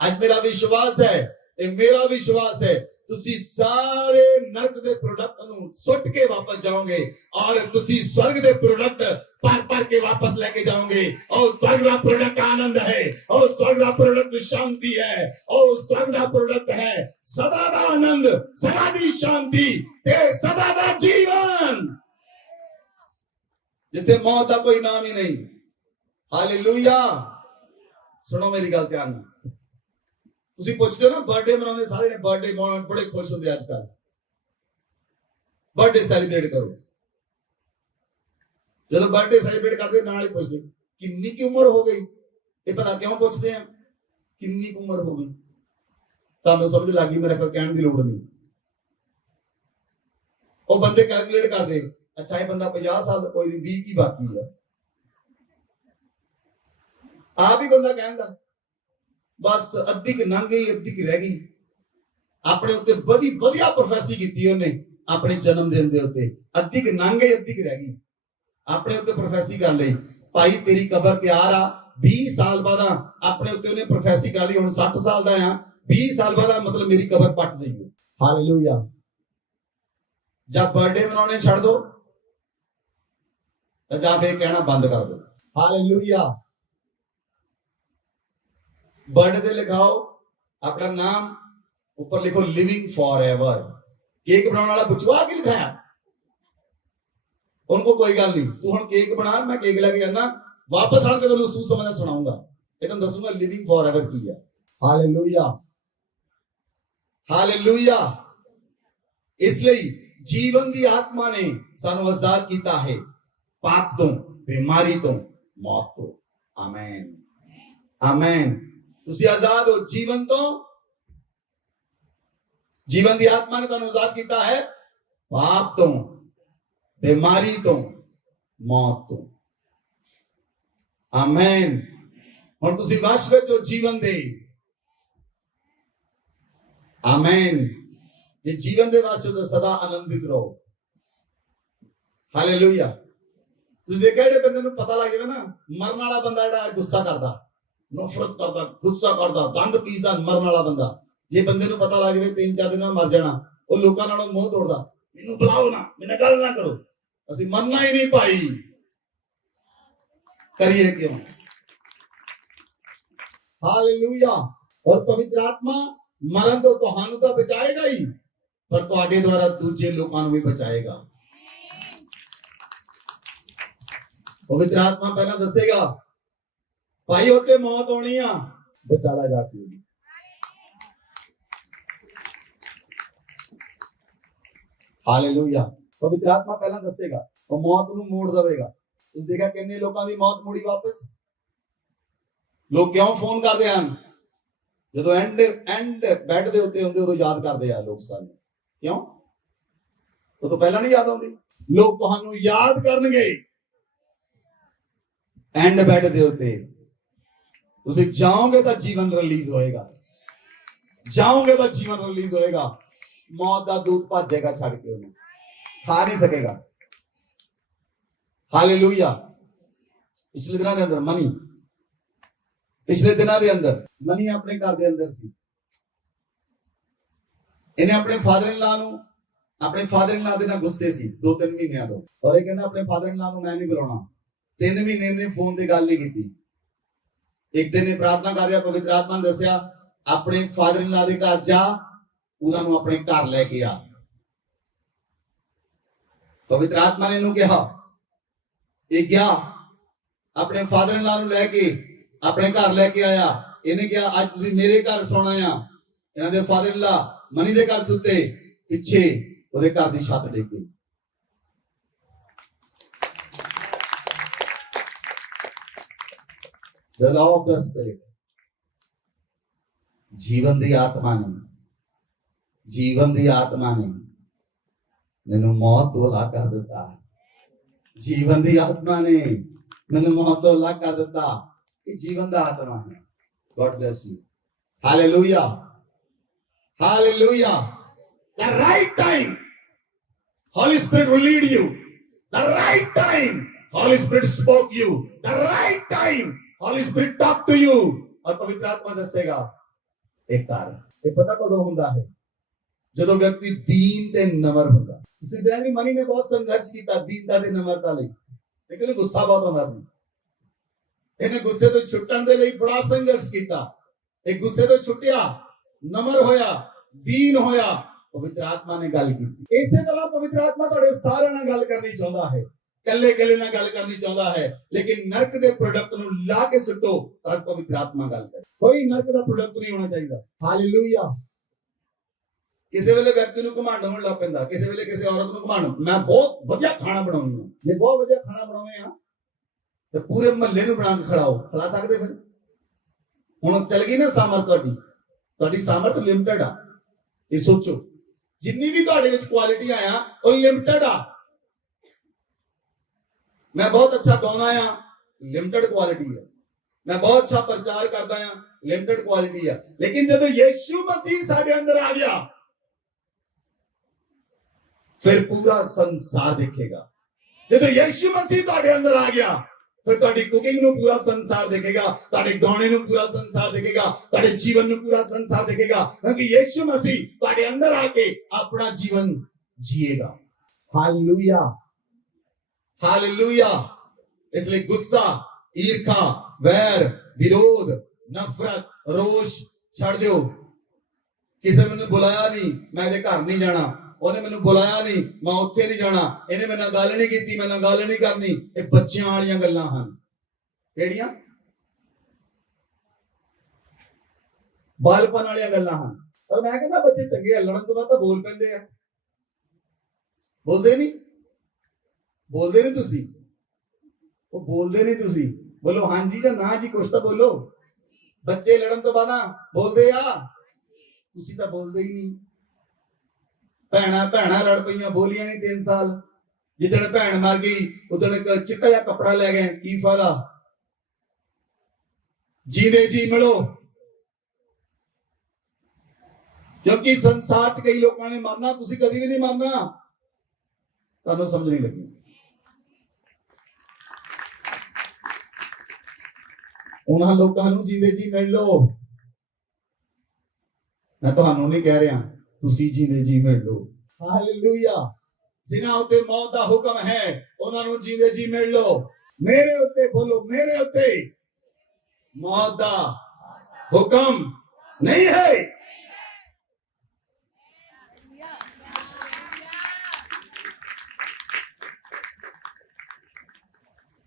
आज मेरा विश्वास है, ये मेरा विश्वास है, तुसी सारे नरक दे प्रोडक्ट नु सुट के वापस जाओगे और तुसी स्वर्ग दे प्रोडक्ट पर के वापस लेके जाओगे। और स्वर्ग दा प्रोडक्ट आनंद है, और स्वर्ग दा प्रोडक्ट शांति है, और स्वर्ग दा प्रोडक्ट है सदा दा आनंद, सदा दी शांति ते सदा दा जीवन, जिथे मौत का कोई नाम ही नहीं। हालेलुया। सुनो मेरी गल ध्यान नाल। तुसी पुछदे हो ना बर्थडे मनाउंदे सारे ने, बर्थडे मनाउण बड़े खुश होंदे आजकल। बर्थडे सेलिब्रेट करो। जदों बर्थडे सेलिब्रेट करदे नाल ही पुछदे किन्नी की उम्र हो गई। ये भला क्यों पुछदे हैं किन्नी की उम्र हो गई? तुहानूं समझ लग गई, मेरे को कहण दी लोड़ नहीं। वो बंदे कैलकुलेट करदे, अच्छा ये बंदा 50 साल कोई नहीं, 20 की बाकी है। आप ही बंदा कहंदा बस अद्धी की लंघ गई, अद्धी की रह गई। अपने उत्ते बड़ी वधिया प्रोफेसी की उन्हें अपने जन्मदिन दे उत्ते, अद्धी की लंघ गई, अद्धी की रह गई। अपने उत्ते प्रोफेसी कर ली, भाई तेरी कबर तैयार आ 20 साल बाद। अपने उत्ते उन्हें प्रोफेसी कर ली, हुण 60 साल दा हां, 20 साल बाद मतलब मेरी कबर पट देगी। हालेलुया। जब बर्थडे मनाने छड़ दो, जा फिर कहना बंद कर दो। हालेलुया। बर्थडे पे लिखाओ अपना नाम, ऊपर लिखो लिविंग फॉर एवर। केक बनाने वाला पूछो आ की लिखाया, उनको कोई गल नहीं, तू हुण केक बना, मैं केक लेके जाना, वापस आके तेनू सुसमाचार सुनाऊंगा, तेन दसूंगा लिविंग फॉर एवर की है। Hallelujah, hallelujah. इसलिए जीवन दी आत्मा ने सानू आजाद कीता है पाप तो, बीमारी तो, मौत तो। आमीन, आमीन। तुसी आजाद हो जीवन तो, जीवन दी आत्मा ने तुहानू आजाद कीता है पाप तो, बीमारी तो, मौत तो। आमीन। हुण तुसी वश विच हो जीवन दे। आमीन। ये जीवन दे वास्ते तो सदा आनंदित रहो। हालेलुया। तुसी देखिया जेड़े बंदे नू पता लग जाए ना, मरन वाला बंदा जेड़ा गुस्सा करदा, नफरत करदा, गुस्सा करदा, दंद पीसदा, मरन वाला बंदा, जे बंदे नू पता लग जाए 3-4 दिन मर जाना, वो लोकां नालों मुंह तोड़दा, मैनू बुलाओ ना, मेरे गल ना करो, असीं मरना ही नहीं भाई, करिए क्यों? हालेलुया। और पवित्र आत्मा मरण तो तुहानू तो बचाएगा ही, पर तुहाडे द्वारा दूजे लोकां नू भी बचाएगा। पवित्र आत्मा पहला दसेगा भाई होते मौत होनी आ, बचाला जाती होगी। हालेलुया। पवित्र आत्मा पहला दसेगा और मौत नू मोड़ देगा। तुम देखा किन्ने लोकां दी मौत मुड़ी वापस। लोग क्यों फोन करते हैं जो एंड बैड दे उत्ते हुंदे उदों याद करते हैं लोग सानू, क्यों? तो पहला नहीं याद आउंदी। लोग तुहानू याद करनगे एंड बैड दे उत्ते। तुसीं जाओगे तो जीवन रिलीज होएगा, जाओगे तो जीवन रिलीज होएगा। मौत का दूत भाजेगा छड़ के, उन्हें खा नहीं सकेगा। हालेलुया। पिछले दिनों के अंदर मनी, पिछले दिनों के अंदर मनी अपने घर के अंदर सी, इन्हें अपने फादर इन लॉ नू, अपने फादर इन लॉ दे नाल गुस्से सी 2-3 महीनों तो, और ये कहना अपने फादर इन लॉ नू मैं नहीं बुलाना। 3 महीने ने फोन ते गल नहीं की। एक दिन ने प्रार्थना कर रहा, पवित्र आत्मा ने दसिया अपने फादर इन लॉ दे घर जा, उन्होंने अपने घर लेके आ। पवित्र आत्मा ने इन्हों कहा, ये क्या अपने फादर इन लॉ नू लेके अपने घर लेके आया। इन्हें क्या आज तुसी मेरे घर सोना आ। इन्हां दे फादर इन लॉ मनी दे घर सुते, पिछे ओदे घर दी छत डिग गई। The law of the spirit, जीवन दी आत्मा ने, जीवन दी आत्मा ने मैनू मौत तो ला कर दिता। जीवन दी आत्मा ने मैंने मौत तो अलग कर दिता कि जीवन दा आत्मा है God bless you hallelujah hallelujah the right time Holy Spirit will lead you the right time Holy Spirit spoke you the right time Holy Spirit talk to you और पवित्र आत्मा दसेगा एक कारण ये पता कदों हुंदा है ਜਦੋਂ ਵਿਅਕਤੀ ਦੀਨ ਤੇ ਨਮਰ ਹੁੰਦਾ ਤੁਸੀਂ ਦੇਖਿਆ ਮਨੀ ਨੇ ਬਹੁਤ ਸੰਘਰਸ਼ ਕੀਤਾ ਦੀਨਤਾ ਤੇ ਨਮਰਤਾ ਲਈ ਲੇਕਿਨ ਗੁੱਸਾ ਬਹੁਤ ਆਉਂਦਾ ਸੀ ਇਹਨੇ ਗੁੱਸੇ ਤੋਂ ਛੁੱਟਣ ਦੇ ਲਈ ਬੜਾ ਸੰਘਰਸ਼ ਕੀਤਾ ਇਹ ਗੁੱਸੇ ਤੋਂ ਛੁੱਟਿਆ ਨਮਰ ਹੋਇਆ ਦੀਨ ਹੋਇਆ ਪਵਿੱਤਰ ਆਤਮਾ ਨੇ ਗੱਲ ਕੀਤੀ ਇਸੇ ਤਰ੍ਹਾਂ ਪਵਿੱਤਰ ਆਤਮਾ ਤੁਹਾਡੇ ਸਾਰਿਆਂ ਨਾਲ ਗੱਲ ਕਰਨੀ ਚਾਹੁੰਦਾ ਹੈ ਕੱਲੇ ਨਾਲ ਗੱਲ ਕਰਨੀ ਚਾਹੁੰਦਾ ਹੈ ਲੇਕਿਨ ਨਰਕ ਦੇ ਪ੍ਰੋਡਕਟ ਨੂੰ ਲਾ ਕੇ ਸੁੱਟੋ ਤਾਂ ਪਵਿੱਤਰ ਆਤਮਾ ਗੱਲ ਕਰੇ ਕੋਈ ਨਰਕ ਦਾ ਪ੍ਰੋਡਕਟ ਨਹੀਂ ਹੋਣਾ ਚਾਹੀਦਾ ਹਾਲੇਲੂਇਆ ਕਿਸੇ ਵੇਲੇ ਵਿਅਕਤੀ ਨੂੰ ਘਮੰਡ ਹੋਣ ਲੱਗ ਪੈਂਦਾ ਕਿਸੇ ਵੇਲੇ ਕਿਸੇ ਔਰਤ ਨੂੰ ਘਮੰਡ ਮੈਂ ਬਹੁਤ ਵਧੀਆ ਖਾਣਾ ਬਣਾਉਂਦੀ ਹਾਂ ਜੇ ਬਹੁਤ ਵਧੀਆ ਖਾਣਾ ਬਣਾਉਂਦੇ ਆ ਤੇ ਪੂਰੇ ਮਹੱਲੇ ਨੂੰ ਬਣਾ ਕੇ ਖਿਲਾਓ ਖਿਲਾ ਸਕਦੇ ਫਿਰ ਹੁਣ ਚੱਲ ਗਈ ਨਾ ਸਾਮਰਥ ਤੁਹਾਡੀ ਸਾਮਰਥ ਲਿਮਟਿਡ ਆ ਇਹ ਸੋਚੋ ਜਿੰਨੀ ਵੀ ਤੁਹਾਡੇ ਵਿੱਚ ਕੁਆਲਿਟੀ ਆਇਆ ਉਹ ਲਿਮਟਿਡ ਆ ਮੈਂ ਬਹੁਤ ਅੱਛਾ ਗਾਉਂਦਾ ਆ ਲਿਮਟਿਡ ਕੁਆਲਿਟੀ ਹੈ ਮੈਂ ਬਹੁਤ ਅੱਛਾ ਪ੍ਰਚਾਰ ਕਰਦਾ ਆ ਲਿਮਟਿਡ ਕੁਆਲਿਟੀ ਆ ਲੇਕਿਨ ਜਦੋਂ ਯਿਸੂ ਮਸੀਹ ਸਾਡੇ ਅੰਦਰ ਆ ਗਿਆ फिर पूरा संसार देखेगा जब यीशु मसीह ਤੁਹਾਡੇ ਅੰਦਰ ਆ ਗਿਆ ਫਿਰ ਤੁਹਾਡੀ ਕੁਕਿੰਗ ਨੂੰ ਪੂਰਾ ਸੰਸਾਰ ਦੇਖੇਗਾ ਤੁਹਾਡੇ ਗਾਣੇ ਨੂੰ ਪੂਰਾ ਸੰਸਾਰ ਦੇਖੇਗਾ ਤੁਹਾਡੇ ਜੀਵਨ ਨੂੰ ਪੂਰਾ ਸੰਸਾਰ ਦੇਖੇਗਾ ਕਿਉਂਕਿ ਯੀਸ਼ु ਮਸੀਹ ਤੁਹਾਡੇ ਅੰਦਰ ਆ ਕੇ ਆਪਣਾ ਜੀਵਨ ਜੀਏਗਾ ਹਾਲੇਲੂਇਆ ਹਾਲੇਲੂਇਆ ਇਸ ਲਈ ਗੁੱਸਾ ਈਰਖਾ ਵੈਰ ਵਿਰੋਧ ਨਫ਼ਰਤ ਰੋਸ਼ ਛੱਡ ਦਿਓ ਕਿਸੇ ਨੇ ਮੈਨੂੰ ਬੁਲਾਇਆ ਨਹੀਂ ਮੈਂ ਇਹਦੇ ਘਰ ਨਹੀਂ ਜਾਣਾ ਉਹਨੇ ਮੈਨੂੰ ਬੁਲਾਇਆ ਨਹੀਂ ਮੈਂ ਉੱਥੇ ਨਹੀਂ ਜਾਣਾ ਇਹਨੇ ਮੇਰੇ ਨਾਲ ਗੱਲ ਨਹੀਂ ਕੀਤੀ ਮੈਂ ਨਾਲ ਗੱਲ ਨਹੀਂ ਕਰਨੀ ਇਹ ਬੱਚਿਆਂ ਵਾਲੀਆਂ ਗੱਲਾਂ ਹਨ ਕਿਹੜੀਆਂ ਬਾਲਪਨ ਵਾਲੀਆਂ ਗੱਲਾਂ ਹਨ ਪਰ ਮੈਂ ਕਹਿੰਦਾ ਬੱਚੇ ਚੰਗੇ ਲੜਨ ਤੋਂ ਬਾਅਦ ਤਾਂ ਬੋਲ ਪੈਂਦੇ ਆ ਬੋਲਦੇ ਨਹੀਂ ਤੁਸੀਂ ਉਹ ਬੋਲਦੇ ਨਹੀਂ ਤੁਸੀਂ ਬੋਲੋ ਹਾਂਜੀ ਜਾਂ ਨਾ ਜੀ ਕੁਛ ਤਾਂ ਬੋਲੋ ਬੱਚੇ ਲੜਨ ਤੋਂ ਬਾਅਦ ਨਾ ਬੋਲਦੇ ਆ ਤੁਸੀਂ ਤਾਂ ਬੋਲਦੇ ਹੀ ਨਹੀਂ ਭੈਣਾਂ ਲੜ ਪਈਆਂ ਬੋਲੀਆਂ ਨਹੀਂ 3 ਸਾਲ ਜਿੱਦਣ ਭੈਣ ਮਰ ਗਈ ਉਦੋਂ ਚਿੱਟਾ ਜਿਹਾ ਕੱਪੜਾ ਲੈ ਗਏ ਕੀ ਫਾਇਦਾ ਜੀਦੇ ਜੀ ਮਿਲੋ ਕਿਉਂਕਿ ਸੰਸਾਰ 'ਚ ਕਈ ਲੋਕਾਂ ਨੇ ਮਰਨਾ ਤੁਸੀਂ ਕਦੀ ਵੀ ਨਹੀਂ ਮਰਨਾ ਤੁਹਾਨੂੰ ਸਮਝ ਨਹੀਂ ਲੱਗੀ ਉਹਨਾਂ ਲੋਕਾਂ ਨੂੰ ਜੀਦੇ ਜੀ ਮਿਲ ਲੋ ਮੈਂ ਤੁਹਾਨੂੰ ਨਹੀਂ ਕਹਿ ਰਿਹਾ ਤੁਸੀਂ ਜੀਂਦੇ ਜੀ ਮਿਲ ਲੋ ਹਾਲੇਲੂਇਆ ਜਿਨ੍ਹਾਂ ਉੱਤੇ ਮੌਤ ਦਾ ਹੁਕਮ ਹੈ ਉਹਨਾਂ ਨੂੰ ਜੀਂਦੇ ਜੀ ਮਿਲ ਲੋ ਮੇਰੇ ਉੱਤੇ ਬੋਲੋ ਮੇਰੇ ਉੱਤੇ ਮੌਤ ਦਾ ਹੁਕਮ ਨਹੀਂ ਹੈ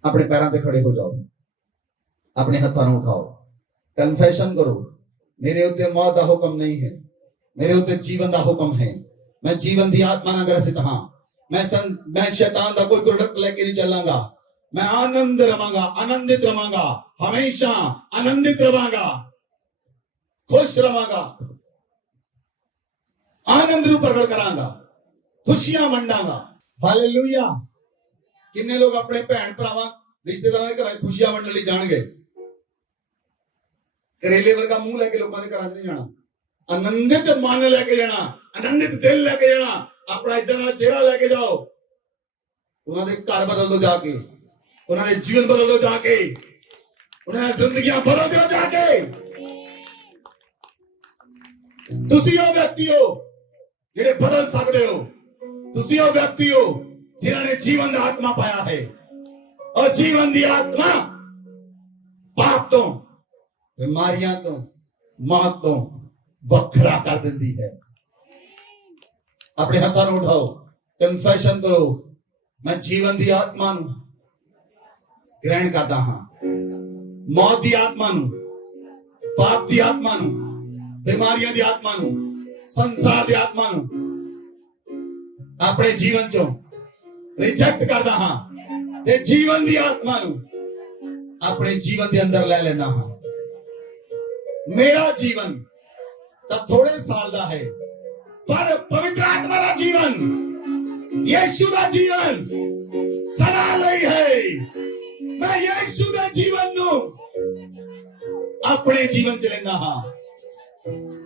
अपने पैरों पे खड़े हो जाओ अपने हाथों उठाओ कन्फेशन करो मेरे उत्ते मौत का हुक्म नहीं है मेरे उत्ते जीवन का हुक्म है मैं जीवन की आत्मा ना ग्रसित हाँ मैं शैतान का कोई प्रोडक्ट लेके नहीं चलांगा मैं आनंद रवांगा आनंदित रवांगा हमेशा आनंदित रवांगा खुश रवांगा आनंद रूप प्रकट करांगा खुशियां वंडांगा हालेलुया किन्ने लोग अपने भैन भरावां रिश्तेदारां दे घरां खुशियां वंडण लई जाणगे करेले वर्गा मुंह लेके लोकां दे घरां च नहीं जाना आनंदित मन लेके जाना आनंदित दिल लेके जाना अपना इदां दा चेहरा लेके जाओ उन्हां दे घर बदल दो जाके उन्हां दे जीवन बदल दो जाके उन्हां दी जिंदगियां बदल दो जाके तुसी ओ व्यक्ति हो जेड़े बदल सकदे हो तुसी ओ व्यक्ति हो जिन्होंने जीवन का आत्मा पाया है और जीवन की आत्मा पाप तो बीमारियां तो मौत तो वखरा कर देती है अपने हाथों में उठाओ कन्फेशन करो मैं जीवन की आत्मा ग्रहण करता हाँ मौत की आत्मा पाप की आत्मा बीमारियां की आत्मा संसार की आत्मा अपने जीवन चो रिजेक्ट करदा हाँ ते जीवन दी आत्मा नू अपने जीवन दे अंदर ले लेना हाँ मेरा जीवन तो थोड़े साल दा है पर पवित्र आत्मा दा जीवन यीशु दा जीवन सदा लई है मैं मैं यीशु दे जीवन नू अपने जीवन च लेंदा हां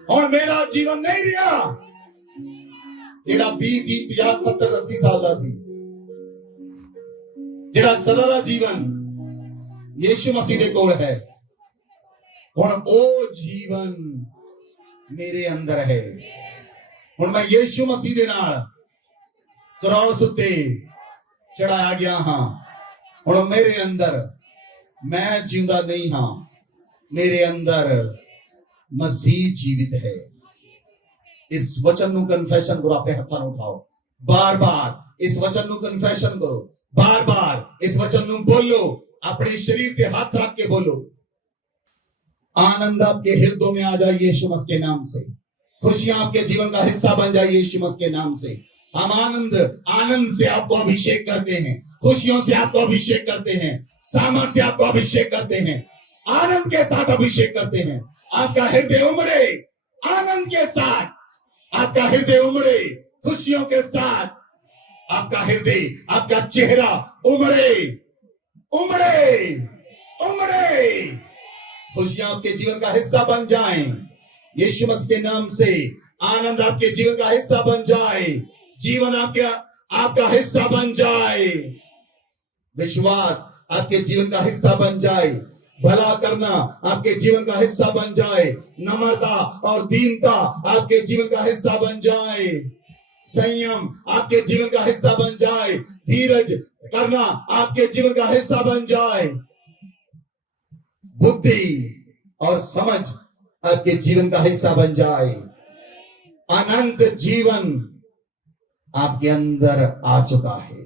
हुण मेरा जीवन नहीं रहा जेड़ा 20 50 70 80 साल दा सी जेड़ा सदा दा जीवन यीशु मसीह दे कोल है हुण ओ जीवन मेरे अंदर है हुण मैं यीशु मसीह दे नाल क्रॉस उत्ते चढ़ाया गया हां हुण मेरे अंदर मैं जिंदा नहीं हां मेरे अंदर मसीह जीवित है इस वचन नु कन्फेशन करो अपने हाथां नु उठाओ बार बार इस वचन नु कन्फेशन करो बार बार इस वचन नु बोलो अपने शरीर पे हाथ रख के बोलो आनंद आपके हृदय में आ जाए यीशु मसीह के नाम से खुशियां आपके जीवन का हिस्सा बन जाए यीशु मसीह के नाम से हम आनंद से आपको अभिषेक करते हैं खुशियों से आपको अभिषेक करते हैं सामर्थ्य से आपको अभिषेक करते हैं आनंद के साथ अभिषेक करते हैं आपका हृदय उमड़े आनंद के साथ आपका हृदय उमड़े खुशियों के साथ आपका हृदय आपका चेहरा उमड़े उमड़े उमड़े खुशियां आपके जीवन का हिस्सा बन जाएं यीशु मसीह के नाम से आनंद आपके जीवन का हिस्सा बन जाए जीवन आपका हिस्सा बन जाए विश्वास आपके जीवन का हिस्सा बन जाए भला करना आपके जीवन का हिस्सा बन जाए नम्रता और दीनता आपके जीवन का हिस्सा बन जाए संयम आपके जीवन का हिस्सा बन जाए धीरज करना आपके जीवन का हिस्सा बन जाए बुद्धि और समझ आपके जीवन का हिस्सा बन जाए अनंत जीवन आपके अंदर आ चुका है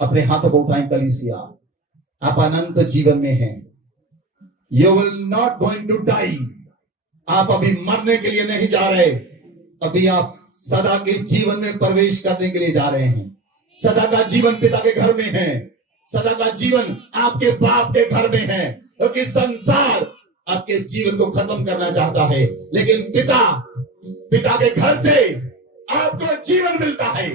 अपने हाथों को उठाएं कलीसिया आप अनंत जीवन में हैं you will not going to die आप अभी मरने के लिए नहीं जा रहे अभी आप सदा के जीवन में प्रवेश करने के लिए जा रहे हैं सदा का जीवन पिता के घर में है सदा का जीवन आपके बाप के घर में है क्योंकि संसार आपके जीवन को खत्म करना चाहता है लेकिन पिता के घर से आपको जीवन मिलता है